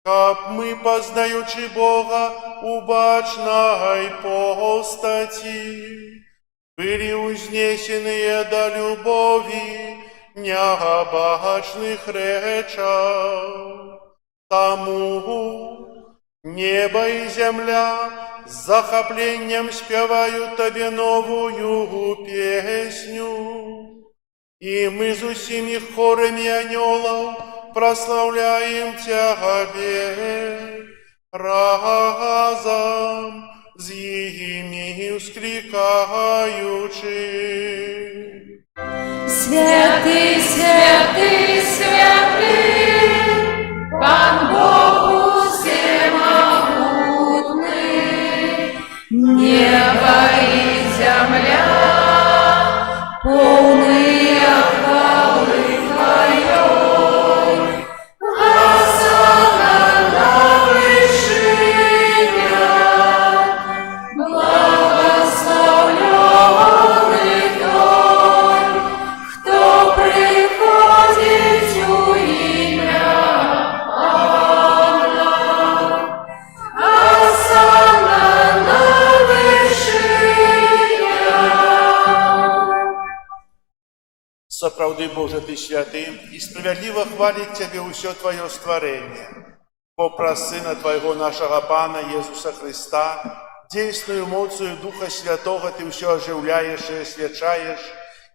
Как мы, познаючи Бога у бачной постати, были узнесенные до любови необачных речах. Тому небо и земля с захоплением спевают Тебе новую песню. И мы с усими хорами анелов прославляем Тебе разом с ими вскликаючи. Святый, святый, святый, Пан Бог всемогутный, небо и земля полные хвалы Твоей. Сапраўды, Божа, Ты святы, і справядліва хваліць Цябе ўсё Тваё стварэнне. Бо праз Сына Твайго нашага Пана Езуса Христа, дзейсную моцою Духа Святога Ты ўсё ажыўляеш і асвячаеш,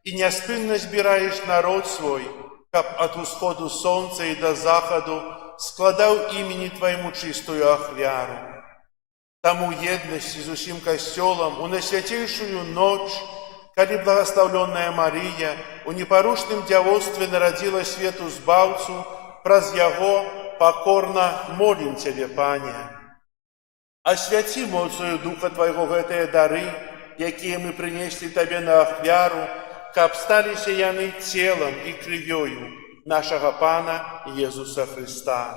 і няспынна збіраеш народ свой, каб ад усходу сонца і да захаду складаў імені Твайму чыстую ахвяру. Таму еднасці з усім касцёлам у найсвяцейшую ноч, калі благаслаўлёная Марія у непарушным дзявоцтве нарадзіла свету збаўцу, праз яго пакорна молім Цябе, Пане. Асвяці моцаю Духа Твайго гэтыя дары, якія мы прынеслі Табе на ахвяру, каб сталіся яны целам і крывёю нашага Пана Езуса Христа.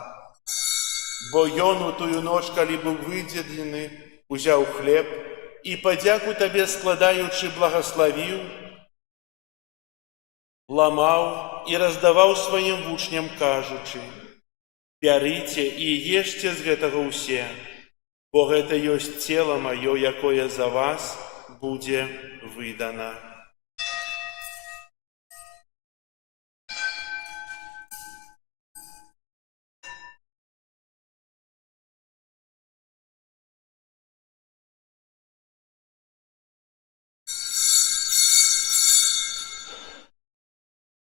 Бо Ён у тую ноч, калі быў выдзелены, узяў хлеб і падзяку Табе складаючы благаславіў, ламаў і раздаваў сваім вучням, кажучы: «Бярыце і ешце з гэтага ўсе, бо гэта ёсць цела маё, якое за вас будзе выдана».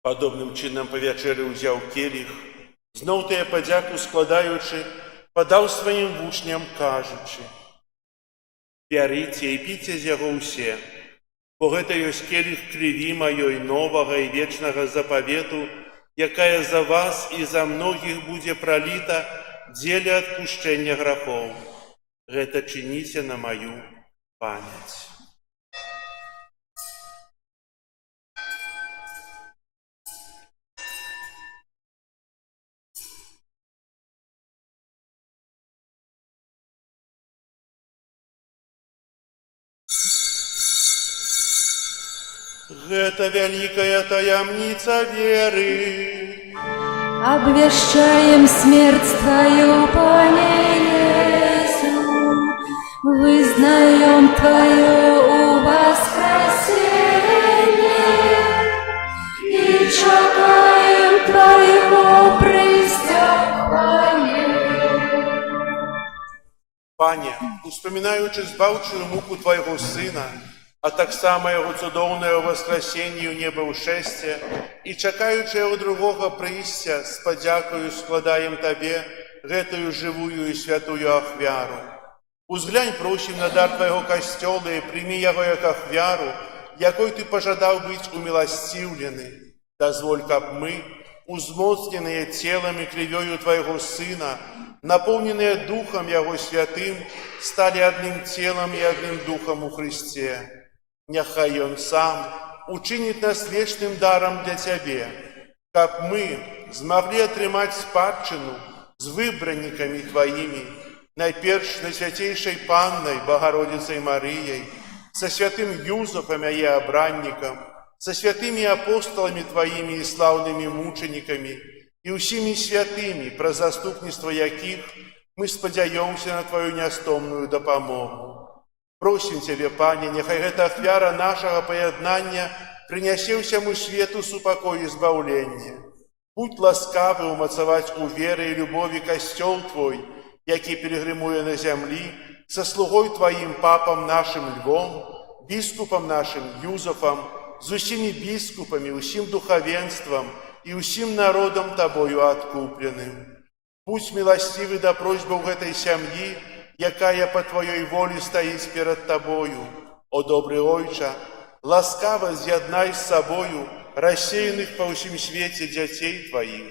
Падобным чынам па вячэры ўзяў келіх, зноў тыя падзяку складаючы, падаў сваім вучням, кажучы: «Бярыце і піце з яго ўсе, бо гэта ёсць келіх крыві маёй новага і вечнага запавету, якая за вас і за многіх будзе праліта дзеля адпушчэння грахоў. Гэта чыніце на маю памяць». Гэта вялікая таямніца веры. Обвещаем смерть Твою, Пане Иису, вызнаем Твое воскресение и чекаем Твоего прийстя в хвале. Пане, успамінаючы збаўчую муку Твайго Сына, а таксама яго цудоўнае воскресенне ў неба ў шэсце, і чакаючы яго другога прыйсця, з падзякаю складаем Табе гэтую жывую і святую ахвяру. Узглянь, просім, на дар Твайго касцёла і прымі яго як ахвяру, якой Ты пажадаў быць уміласціўлены. Дазволь, каб мы, узмоцненыя целам і крывёю Твайго Сына, напоўненыя Духам Яго Святым, сталі адным целам і адным Духам у Христе. Няхай Ён сам учыніць нас вечным дарам для Цябе, каб мы змаглі атрымаць спадчыну з выбраннікамі Тваімі, найперш Найсвяцейшай Паннай Багародзіцай Марыяй, са святым Юзафам, яе абраннікам, са святымі апостоламі Тваімі і слаўнымі мучанікамі і ўсімі святымі, пра заступніцтва якіх мы спадзяёмся на Тваю нястомную дапамогу. Просім Цябе, Пане, няхай гэта ахвяра нашага паяднання прынясе ўсяму свету супакой і збаўленне. Будь ласкавы умацаваць у веры і любові касцёл Твой, які перагрымуе на зямлі, са слугой Тваім папам нашым Львом, біскупам нашым Юзафам, з усімі біскупамі, усім духавенствам і усім народам Табою адкупленым. Будь міласцівы да просьбаў гэтай сям'і, якая па Тваёй волі стаіць перад Табою. О добры Ойча, ласкава з'яднай з сабою рассеяных па ўсім свеце дзяцей Тваіх,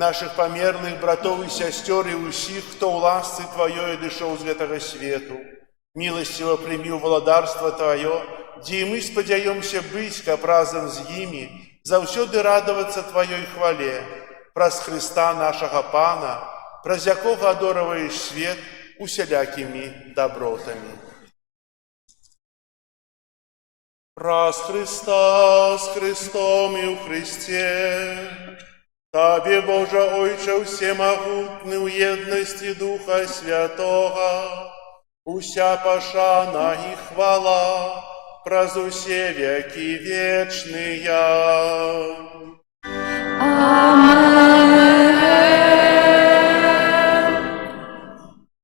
нашых памерлых братоў і сясцёр і ўсіх, хто ў ласцы Тваёй адышоў з гэтага свету. Міласціва прымі ў валадарства Тваё, дзе і мы спадзяёмся быць, каб разам з імі заўсёды радавацца Тваёй хвале, праз Христа нашага Пана, праз якога адораваеш свет усялякімі дабротамі. Праз Христа, з Христом і ў Христе, Табе, Божа Ойча, всемагутны ў еднасці Духа Святога, уся пашана і хвала праз усе веки вечные.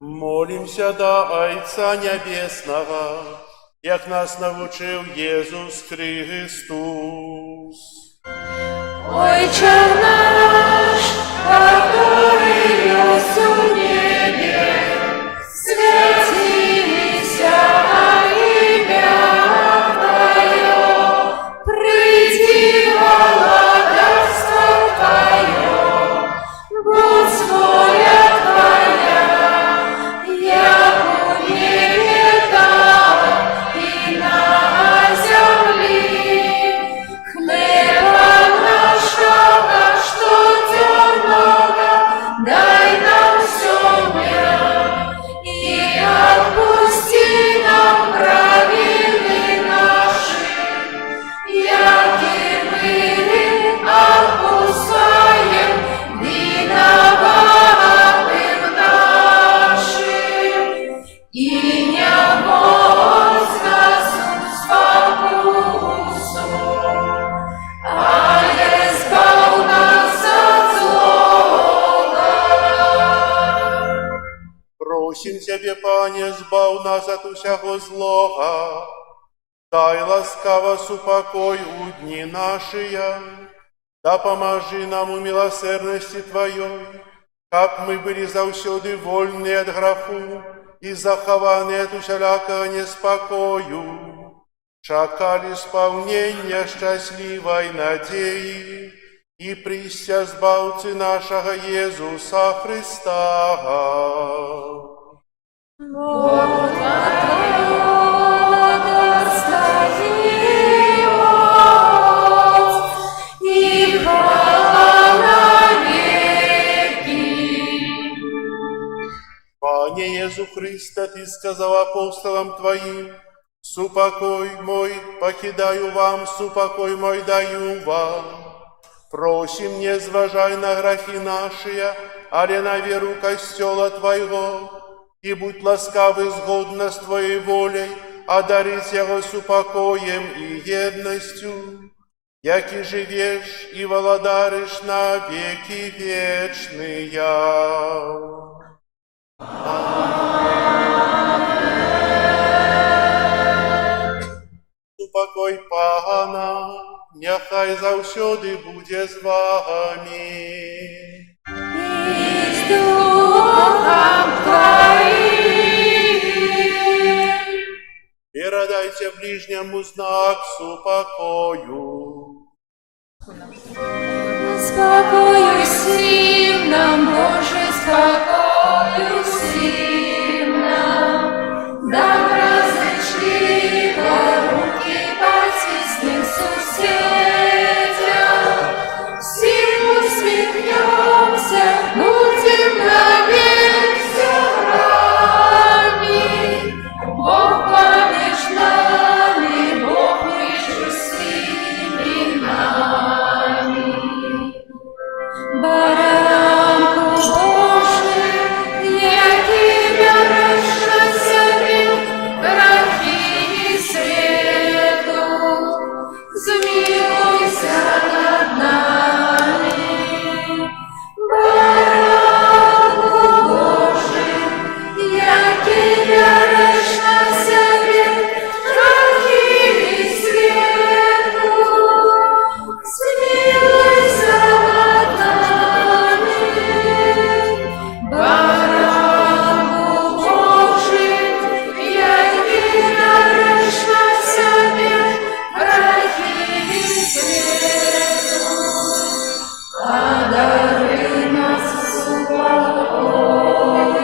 Молимся до Отца Небесного, як нас навчив Єсус Христос. Отче наш, который есть у небе, святися имя Твое, приди владарство Твое, будь воля Твоя, як у небе, так и на земле. Хлеба нашего штоденного дай нам сегодня, и отпусти нам провины наши, яки мы отпускаем виноватым нашим, и не вводь нас в спокусу, але збав нас от злого. Просим Тебе, Пане, збав нас от усякого злога, дай ласкаво супокой у дни наши, да поможи нам у милосердности Твоей, как мы были завсёды вольны от греху и захованы от усялякого неспокою, чакали исполнения счастливой надеи и прися збавцы нашего Иисуса Христа. И хвала навеки. Пане Иисус Христе, Ты сказал апостолам Твоим: «Супокой мой покидаю вам, супокой мой даю вам». Просим, не зважай на грехи наши, але на веру костела Твоего, и будь ласкавый згодно с Твоей волей, одарить его супокоем и едностью, яки живешь и володаришь на веки вечные. Супокой Пана, няхай заўсёды будзе з вами. И с духом Твоим. Передайте ближнему знак супокою. Спокою сим нам, Боже, спокою сим нам. Доброзычливо руки потиснем соседям. Всем усмехнемся, будем навек сами. Бог помеж нами, Бог между всеми нами. Баранку Божий, який бережна собі грехи і світу, змилуйся над нами. Баранку Божий, який бережна собі грехи і світу, змилуйся над нами. Баранку Божий, який бережна собі грехи і світу, одари нас спокоєм.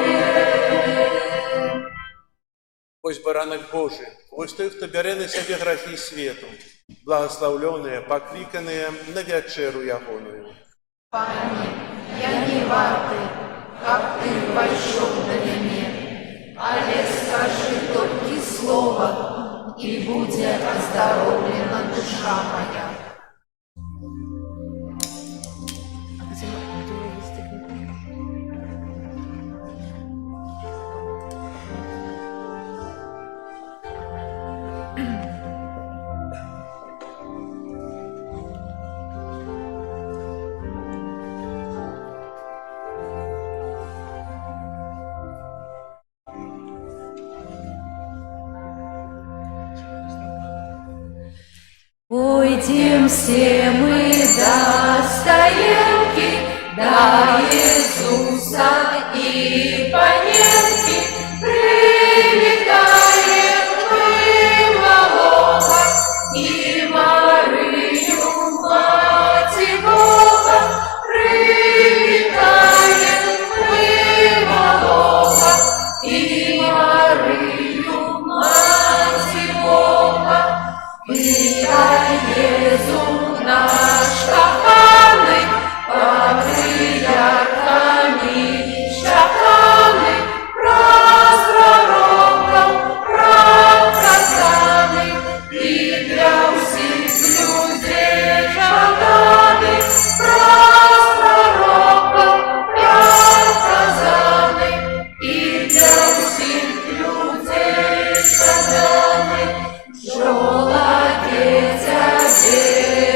Ось баранок Божий, ось той, хто бере на себе грехи світу, благословленные, покликанные на вечеру ягоную. Пане, я не вартый, как ты пошел до меня, але скажи только слово, и будет оздоровлена душа моя. Пойдем все мы до стоянки, до Иисуса и Паненки. Привитаем мы малого и Марию, Мать Бога. Привитаем мы малого и Марию, Мать Бога. Вітай, Єзу наш коханий, патріархами шахани, пророком проказаний, і для всіх людей жаданий, пророком проказаний, і для всіх людей жаданий. Жолодеця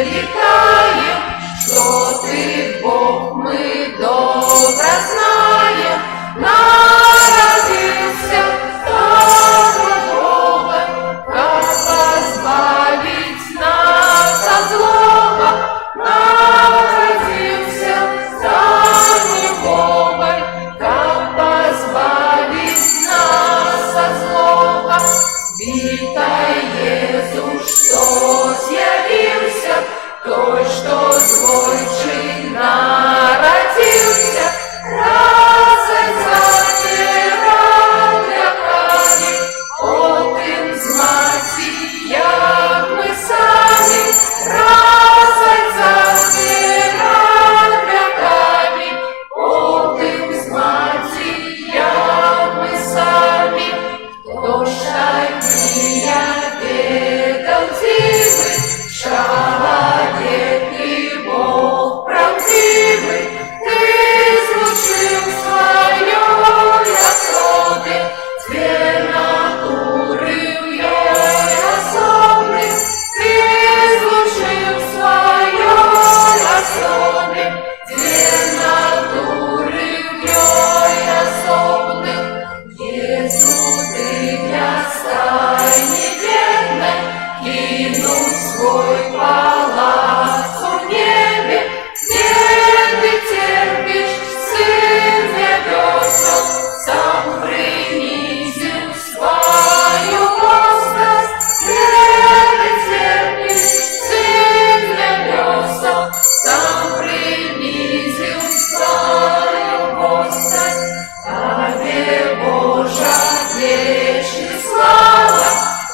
вітаєм, що ти Бог, ми добре знаєм. Народився Бога, как позбавить нас от злого. Народився Бога, как позбавить нас от злого. Вітай, Єзу, що з'явився, той, що двойчи народився, розцяти радяками, один з маті, як ми самі, розцяти радяками, один з маті, як ми самі. Хто ж такие детективы, человек и Бог правдивый, ты излучил в своей особе две натуры в ей особы, ты излучил в своей особе две натуры в ей особных. Єзу, ти для стайни бедной кинул свой палац в небе, где ты терпишь, сын небесел, сам принизил свою постность, где ты терпишь, сын небесел, сам принизил свою постность. Тебе, Божа, вечный слава,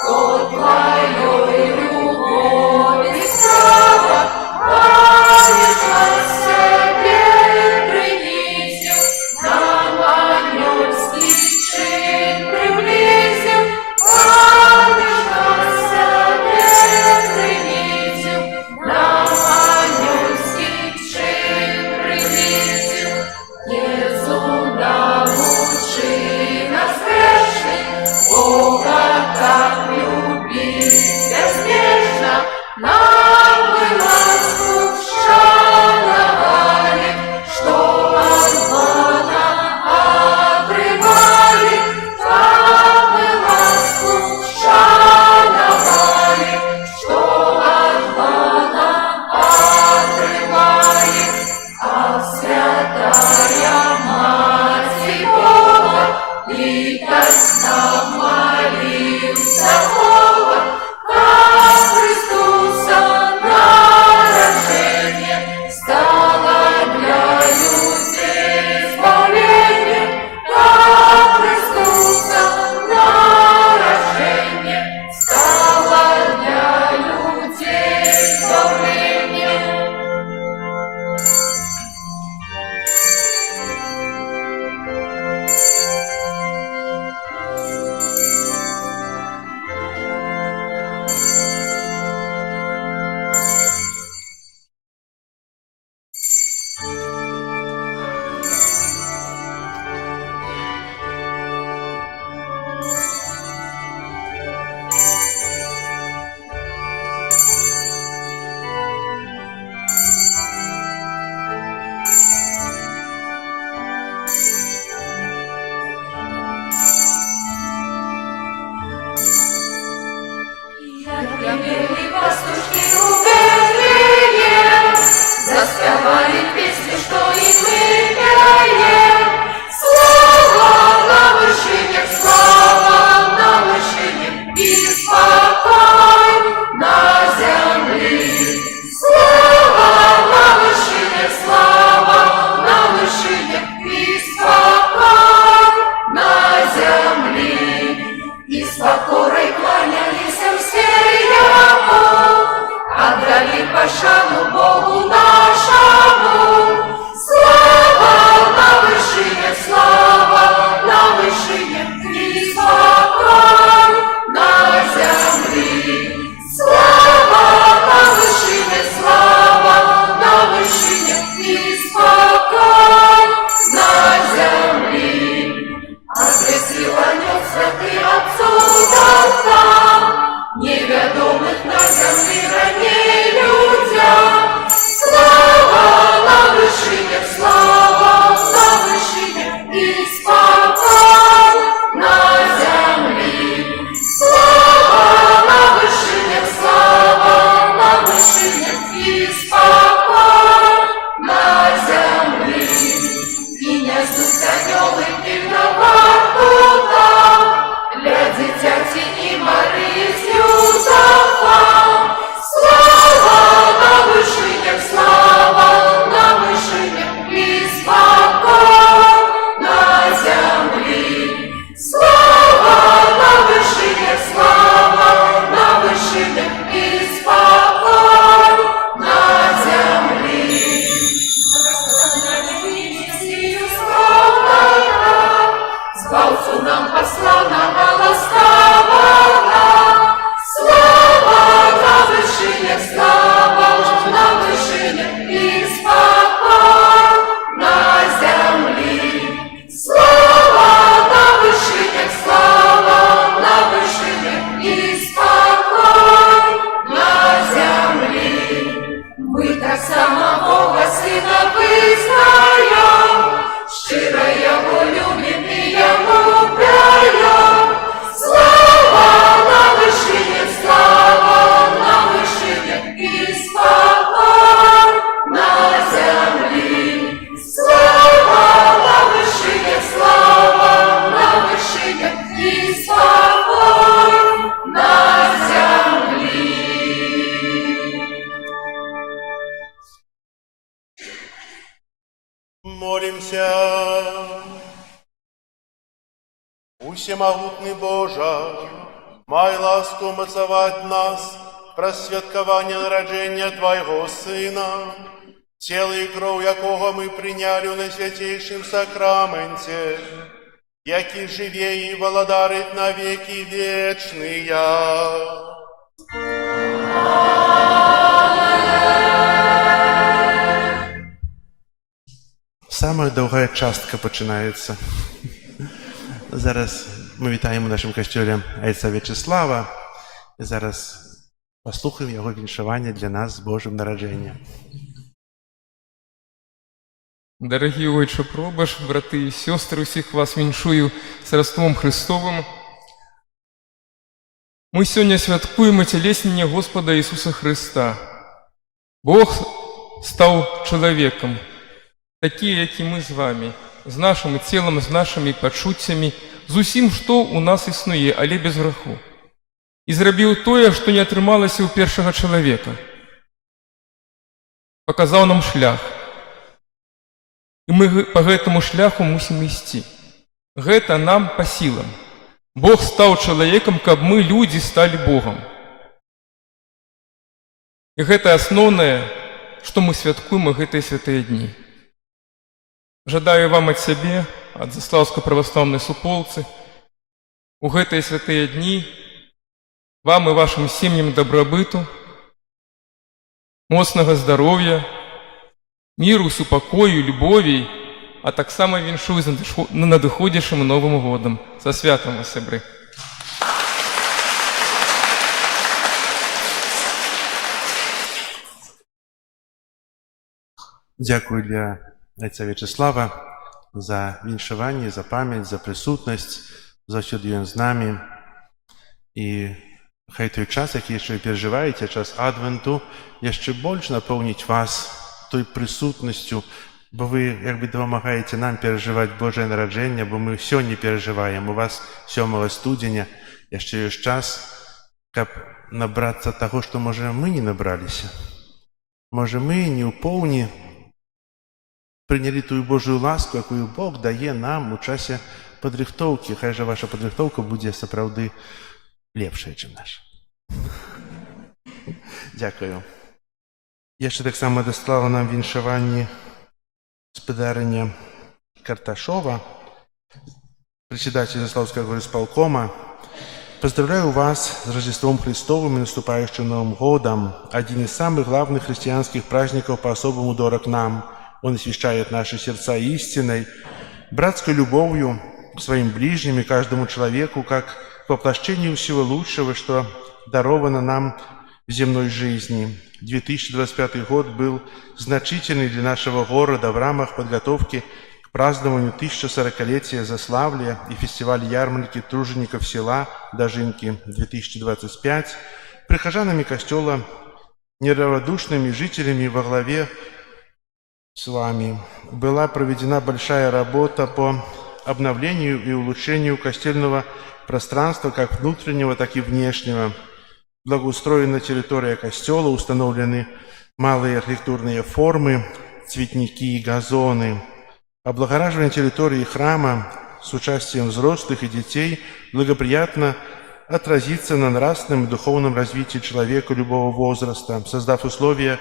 от Твоей любови слава, повешал себе принизил, нам ангельский чин приблизил, повешал себе принизил, нам ангельский чин приблизил. Єзу, научи нас грешных, Бога так любить безмежно, нам мы ласку шановали, что от Бога отрывали, нам мы ласку шановали, что от Бога отрывали, а святая Мать Бога, ликость нам молился Бога, как Христуса на рождение стала для людей избавлением, как Христуса на рождение стала для людей избавлением. Помолимся. Усемогутный Боже, май ласку мацавать нас, просвяткаванне народження Твоего Сына, тело и кровь якого мы приняли на святейшем сакраменте, який живе и володарит на веки вечные. Самая довгая частка починається. Зараз ми вітаємо в нашому костюлі Отця В'ячеслава. І зараз послухаємо його віншування для нас з Божим народженням. Дорогі Отче Пробаш, брати і сестри, усіх вас віншую з Рождеством Христовим. Ми сьогодні святкуємо тілеснення Господа Ісуса Христа. Бог став чоловіком, такий, як і ми з вами, з нашим тілом, з нашими почуттями, з усім, що у нас існує, але без греху. І зробив те, що не отрималося у першого чоловіка. Показав нам шлях. І ми по гэтаму шляху мусимо йти. Гэта нам по силам. Бог стал человеком, каб мы, люди, стали Богом. И гэта основное, что мы святкуем в гэтыя святыя дни. Жадаю вам от себе, от Заславской православной суполцы, у гэтыя святыя дни вам и вашим семьям добробыту, моцнага здоровья, миру, супокою, любові, а так само віншую з надыходзячым Новым годом. Со святом вас, сябры. Дякую для Отця В'ячеслава за віншування, за пам'ять, за присутність, за що він з нами. І хай той час, який ще ви переживаєте, час Адвенту, ще більше наповнить вас той присутністю, бо ви якби допомагаєте нам переживати Боже народження, бо ми сьогодні переживаємо. У вас 7 студеня, ще є час, щоб набратися того, що, може, ми не набралися. Може, ми не у повні прийняли ту Божу ласку, яку Бог дає нам у часі підрихтовки. Хай же ваша підрихтовка буде, справді, лепшая, ніж наша. Дякую. Я ще так само дослала нам віншування господариня Карташова, председатель Заславского горисполкома. Поздравляю вас с Рождеством Христовым и наступающим Новым годом. Один из самых главных христианских праздников по-особому дорог нам. Он освещает наши сердца истиной, братской любовью к своим ближним и каждому человеку, как к воплощению всего лучшего, что даровано нам в земной жизни. 2025 год был значительный для нашего города в рамках подготовки к празднованию 1040-летия Заславлия и фестиваля ярмарки тружеников села Дожинки-2025. Прихожанами костела, неравнодушными жителями во главе с вами была проведена большая работа по обновлению и улучшению костельного пространства, как внутреннего, так и внешнего. Благоустроена территория костела, установлены малые архитектурные формы, цветники и газоны. Облагораживание территории храма с участием взрослых и детей благоприятно отразится на нравственном и духовном развитии человека любого возраста, создав условия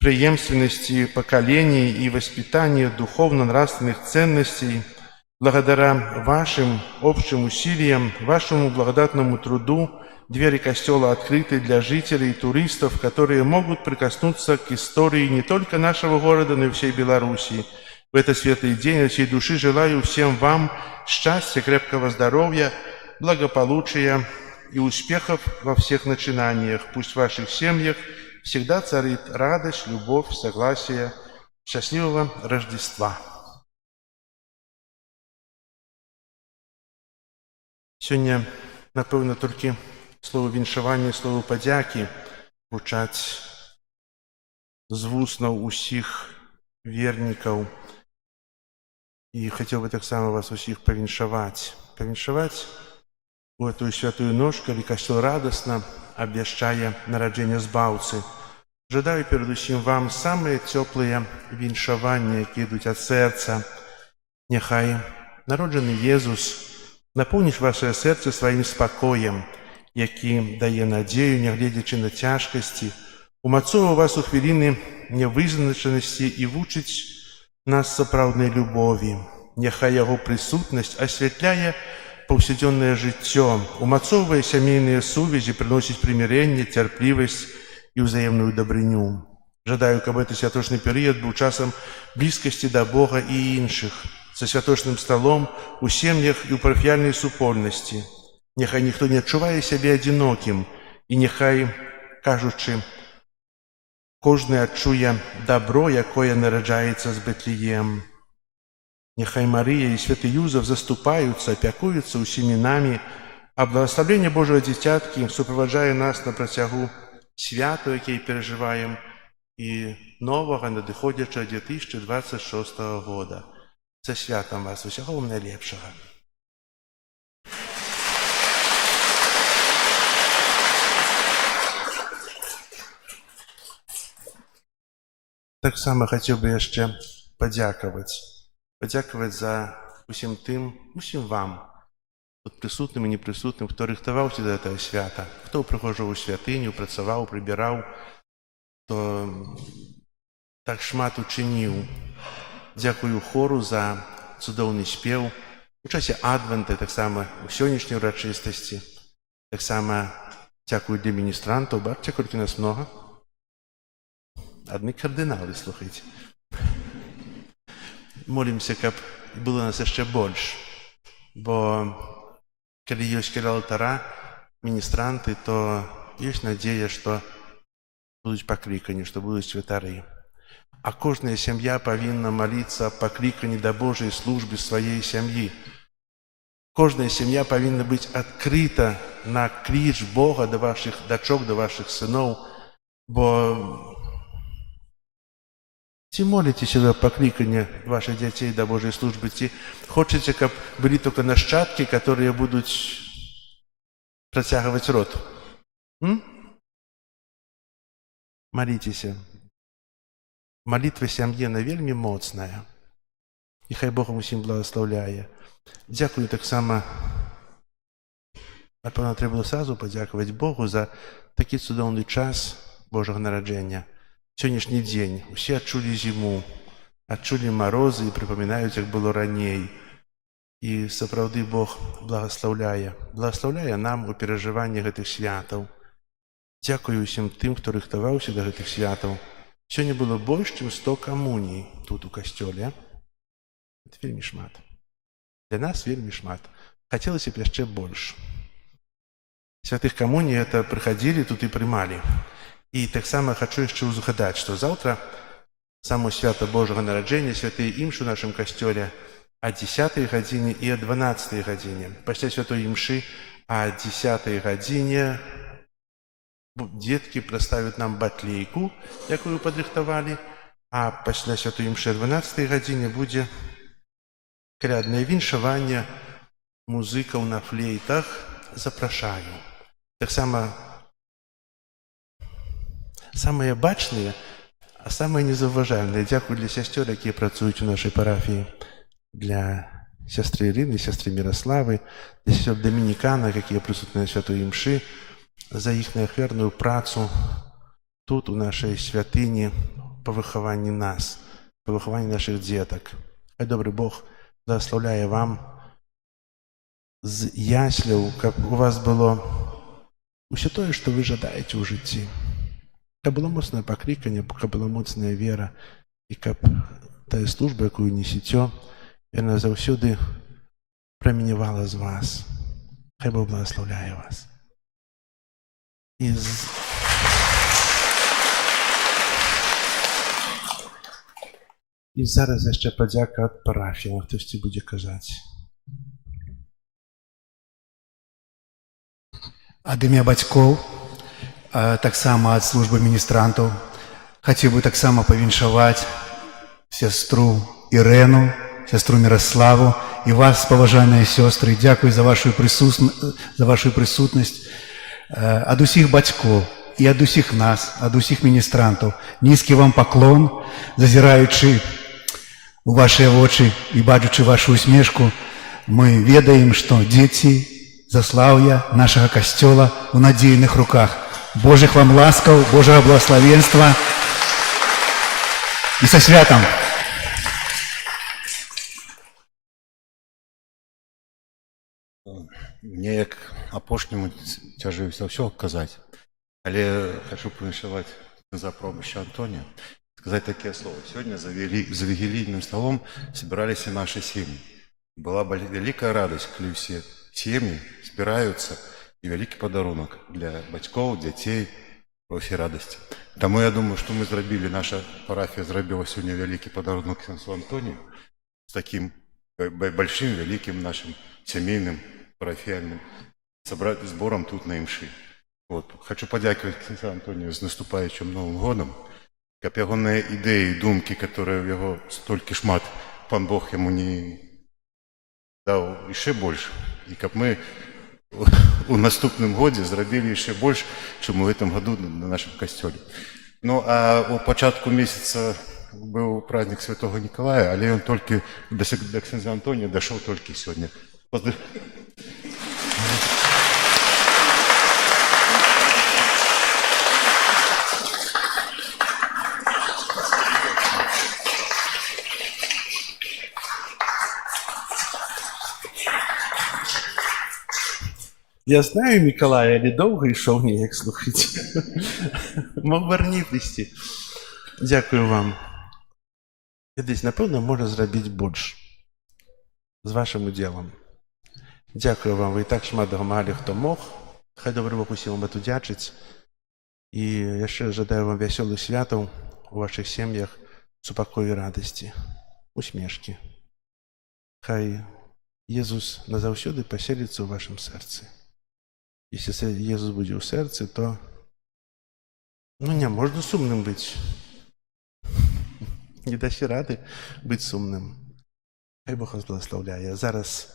преемственности поколений и воспитания духовно-нравственных ценностей. Благодаря вашим общим усилиям, вашему благодатному труду, двери костела открыты для жителей и туристов, которые могут прикоснуться к истории не только нашего города, но и всей Белоруссии. В этот светлый день от всей души желаю всем вам счастья, крепкого здоровья, благополучия и успехов во всех начинаниях. Пусть в ваших семьях всегда царит радость, любовь, согласие. Счастливого Рождества! Сегодня, напевно, только слово віншування, слово подяки гучаць з вуснаў усіх вернікаў. І хацеў бы таксама вас усіх павіншаваць. Павіншаваць у эту святую ноч, калі касцёл радасна абвяшчае нараджэнне збаўцы. Жадаю передусім вам самыя цёплыя віншаванні, якія ідуць ад сэрца. Няхай народжаны Езус напоўніць вашае сэрца сваім спакоем, які дае надзею, нягледзячы на цяжкасці, умацоўвае вас у хвіліны нявызначанасці і вучыць нас сапраўднай любові. Няхай яго прысутнасць асвятляе паўсядзённае жыццё, умацоўвае сямейныя сувязі, прыносіць прымірэнне, цярплівасць і ўзаемную дабрыню. Жадаю, каб гэты святочны перыяд быў часам блізкасці да Бога і іншых, за святочным сталом, у сем'ях і ў парафіяльнай супольнасці. Няхай ніхто не адчувае сябе адзінокім, і няхай, кажучы, кожны адчуе дабро, якое нараджаецца з Бэтлеем. Няхай Марыя і святы Юзеф заступаюцца, апякуюцца ўсімі намі, а благаславленне Божага дзіцяткі суправаджае нас на працягу святу, якія перажываем, і новага надыходзячага 2026 года. Са святам вас, усяго вам найлепшага. Таксама хацеў бы яшчэ падзякаваць за усім вам, тут прысутным і непрысутным, хто рыхтаваўся да гэтага свята, хто прыходжаў у святыню, працаваў, прыбіраў, хто так шмат учыніў. Дзякую хору за цудоўны спеў у часе адвента, таксама у сённяшняй урачыстасці. Таксама дзякую для міністрантаў, бачыце, колькі нас многа. Адны кардыналы, слухайце. Молімся, каб было нас яшчэ больш, бо калі ёсць каля алтара міністранты, то ёсць надзея, што будуць паклікані, што будуць святары. А кожная сям'я павінна маліцца аб паклікані да Божай службы сваёй сям'і. Кожная сям'я павінна быць адкрыта на кліч Бога да вашых дачок, да вашых сыноў, бо ці моліцеся вы аб пакліканні вашых дзяцей да Божай службы, ці хочаце, каб былі толькі нашчадкі, которые будуць працягваць род? Маліцеся. Малітва сям'і, яна вельмі моцная. І хай Бог усім благаслаўляе. Дзякую таксама, напэўна, трэба было сразу падзякаваць Богу за такі цудоўны час Божага нараджэння. Сённяшні дзень усе адчулі зіму, адчулі марозы і прыпамінаюць, як было раней. І сапраўды Бог благаслаўляе нам у перажыванні гэтых святаў. Дзякую ўсім тым, хто рыхтаваўся да гэтых святаў. Сёння было больш, чым 100 камуній тут у касцёле. Гэта вельмі шмат. Для нас вельмі шмат. Хацелася б яшчэ больш. Святых камуній это прыхадзілі тут і прымалі. І таксама хачу яшчэ ўзгадаць, што заўтра само свята Божага нараджэння, святыя імшы ў нашым касцёле о 10 гадзіне і о 12 гадзіне. Пасля святой імшы о 10 гадзіне дзеткі прадставяць нам батлейку, якую падрыхтавалі, а пасля святой імшы о 12 гадзіне будзе каляднае віншаванне музыкаў на флейтах. Запрашаю. Таксама самыя бачныя, а самыя незаўважальныя. Дзякую для сясцёр, якія працуюць у нашай парафіі. Для сястры Ірыны, сястры Міраславы, для сясцёр дамініканак, якія прысутныя на святой імшы, за іхную ахвярную працу тут, у нашай святыні, па выхаванні нас, па выхаванні нашых дзетак. Хай добры Бог благаслаўляе вам з ясляў, каб у вас было ўсё тое, што вы жадаеце ў жыцці. Каб было моцнае пакліканне, каб была моцная вера, і каб тая служба, якую несіце, яна заўсёды праменявала з вас. Хай Бог благаслаўляе вас. І зараз яшчэ падзяка ад парафіі, хтосьці будзе казаць. Ад імя бацькоў, таксама ад службы міністрантаў, хацеў бы таксама павіншаваць сястру Ірэну, сястру Міраславу і вас, паважаныя сёстры. Дзякуй за вашу прысутнасць. Ад усіх бацькоў і ад усіх нас, ад усіх міністрантаў. Нізкі вам паклон, зазіраючы у вашыя вочы і бачучы вашу усмешку, мы ведаем, што дзеці заслаўя нашага касцёла ў надзейных руках. Божых вам ласкаў, Божага благословенства і са святам! Мне як апошняму цяжэй за ўсё казаць, але хочу павіншаваць за пробышча Антонія, сказаць такія словы. Сёння за вігілійным сталом збіраліся нашы сем'і. Была вялікая радасць, калі ўсе сем'і збіраюцца, і вялікі падарунак для бацькоў, дзяцей, ўсе радасці. Таму я думаю, што мы зрабілі, наша парафія зрабіла сёння вялікі падарунак сэнсу Антонію з такім большим, вялікім нашым сямейным парафіяльным зборам тут на імшы. Хочу падзякаваць сэнсу Антонію з наступаючым Новым годам, каб ягоныя ідэі і думкі, которые ў яго столькі шмат, пан Бог яму не даў яшчэ больш, і каб мы у наступным годзе зрабілі яшчэ больш, чым у гэтым году на нашым касцёле. Ну, а у пачатку месяца быў праздник Святого Николая, але ён толькі да ксяндза Антонія дайшоў толькі сёння. Я знаю Миколая, але доўга ішоў неяк, слухайце. Мог бы раней прыйсці. Дзякую вам. Ведаеце, напэўна, можна зрабіць больш з вашым удзелам. Дзякую вам, вы і так шмат дапамагалі, хто мог. Хай добры Бог усім вам адудзячыць. І яшчэ жадаю вам вясёлых святаў у вашых сем'ях, супакою і радасці, усмешкі. Хай Езус назаўсёды паселіцца ў вашым сэрцы. Если Езус будзе ў сэрцы, то не можна сумным быць. Не дасі рады быць сумным. Хай Бог вас благословляе. Зараз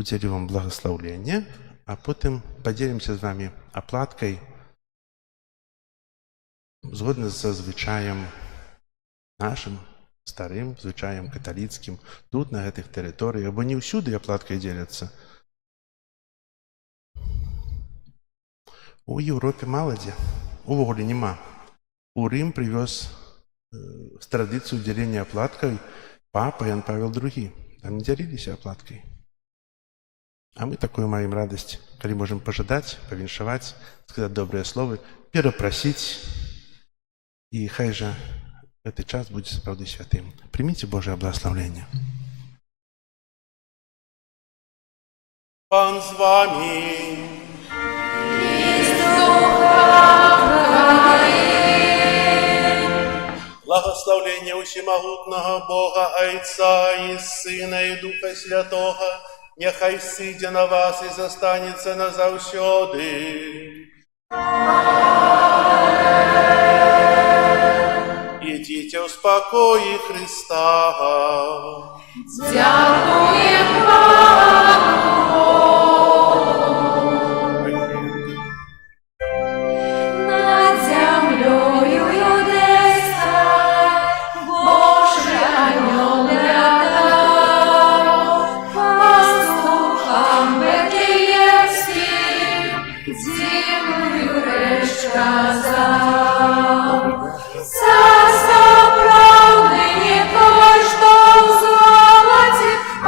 удзелю вам благословлення, а потым падзелімся з вами аплаткай згодна з звычаем нашым, старым, звычаем каталіцкім, тут, на гэтых тэрыторыях, бо не ўсюды аплаткай дзеляцца. У Еўропе мала дзе, увогуле няма. У Рым прывёз традыцыю дзялення аплаткай папа Ян Павел II. Там не дзяліліся аплаткай. А мы такую маем радасць, калі можам пажадаць, павіншаваць, сказаць добрыя словы, перапрасіць, і хай жа гэты час будзе сапраўды святым. Прыміце Божае благословенне. Пан з вами. Благословление усемогутного Бога, Отца и Сына и Духа Святого, нехай сидя на вас и застанется назавсёды. Идите в спокое Христа. Дякуємо Богу. Над землею юдейська Божий анёл летав, пастухам Вифлеємським дивную речь сказав. Царство правды не той, что в золоте, а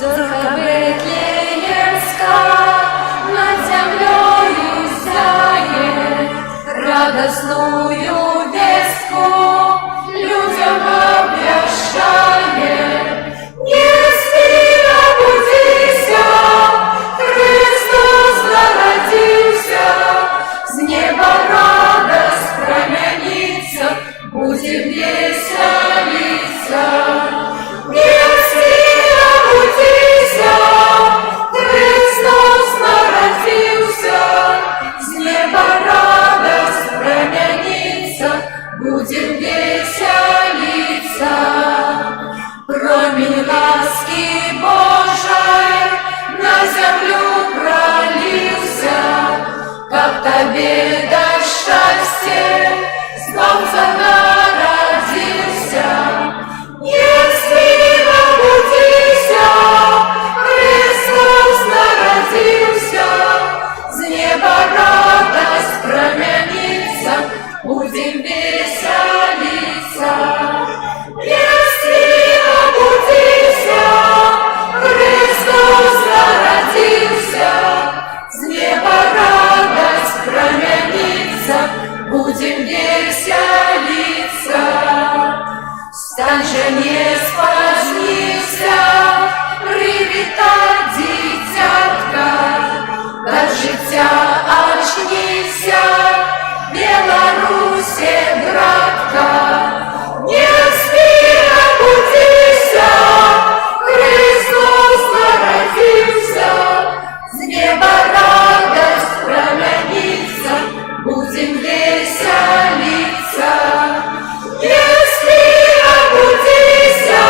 Зорка Вифлеємська над землею сяє, радостную вестку людям обвящає. Не спи, обудися, Христос народился, с неба радость променится, будем веселиться. Не спи, обудися, Христос народился, с неба радость променится, будем веселиться. Промень ласки Божией на землю пролился, как тебе дать счастье, Спаситель народился. Не спи, обудися, Христос народился, с неба радость променится, будем веселиться. Не спи, обудися, Христос народился, с неба радость променится, будем веселиться. Встань же, не спозднися, привітай дитятка, до життя очнися, Беларуси, братка. Не спи, обудися, Христос народился, с неба радость променится, будем веселиться. Не спи, обудися,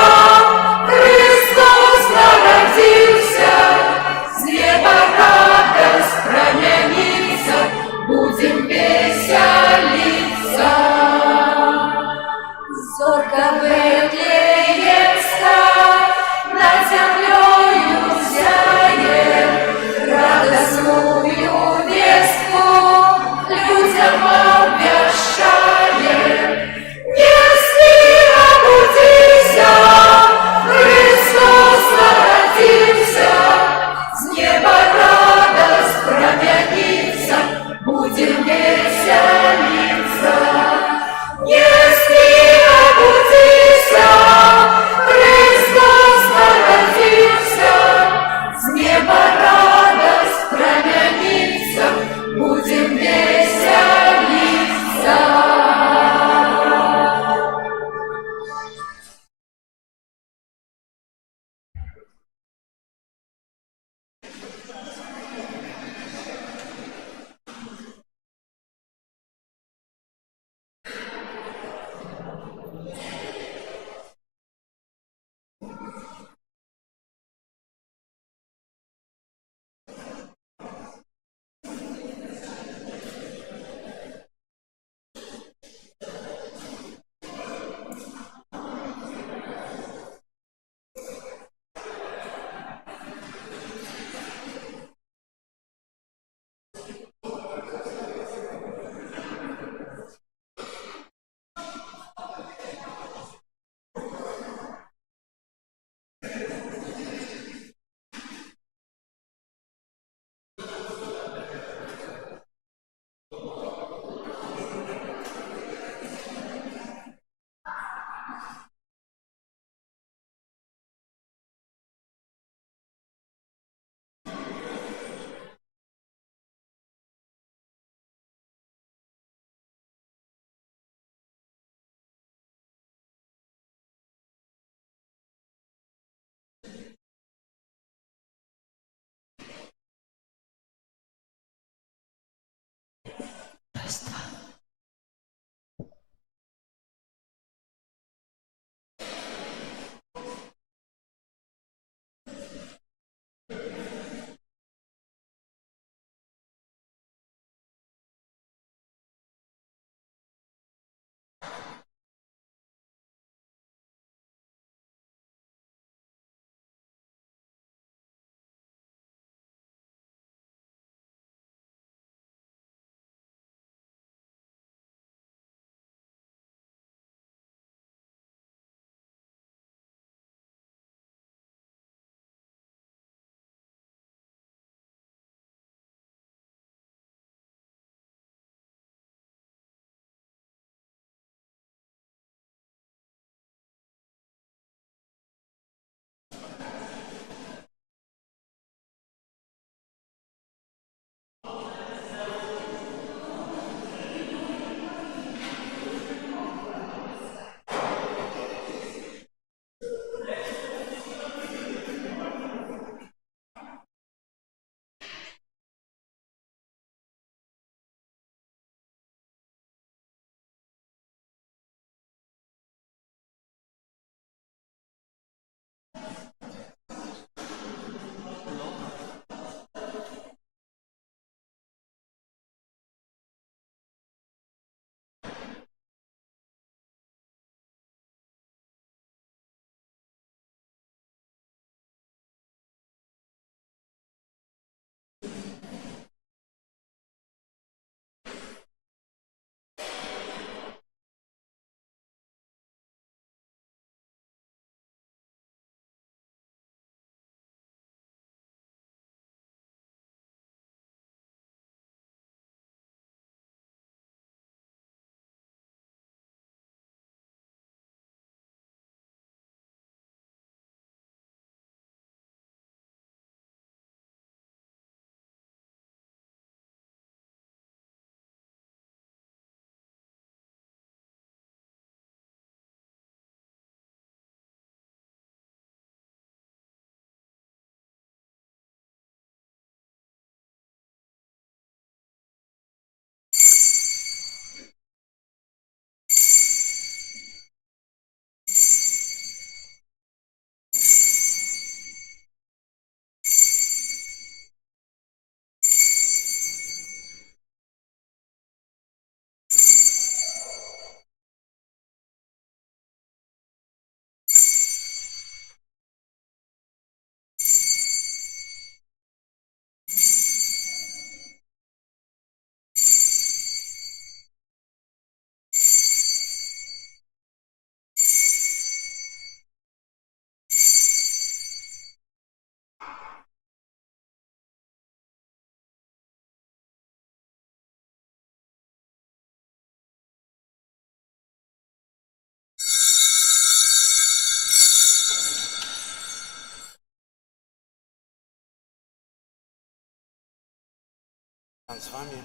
Пан з вами.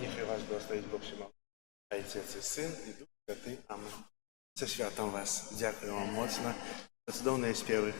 Нехай вас благословить Бог всемогущий, Отець і Син, і Дух Святий. Амінь. Це святом вас. Дякую вам моцно. За чудовні співи.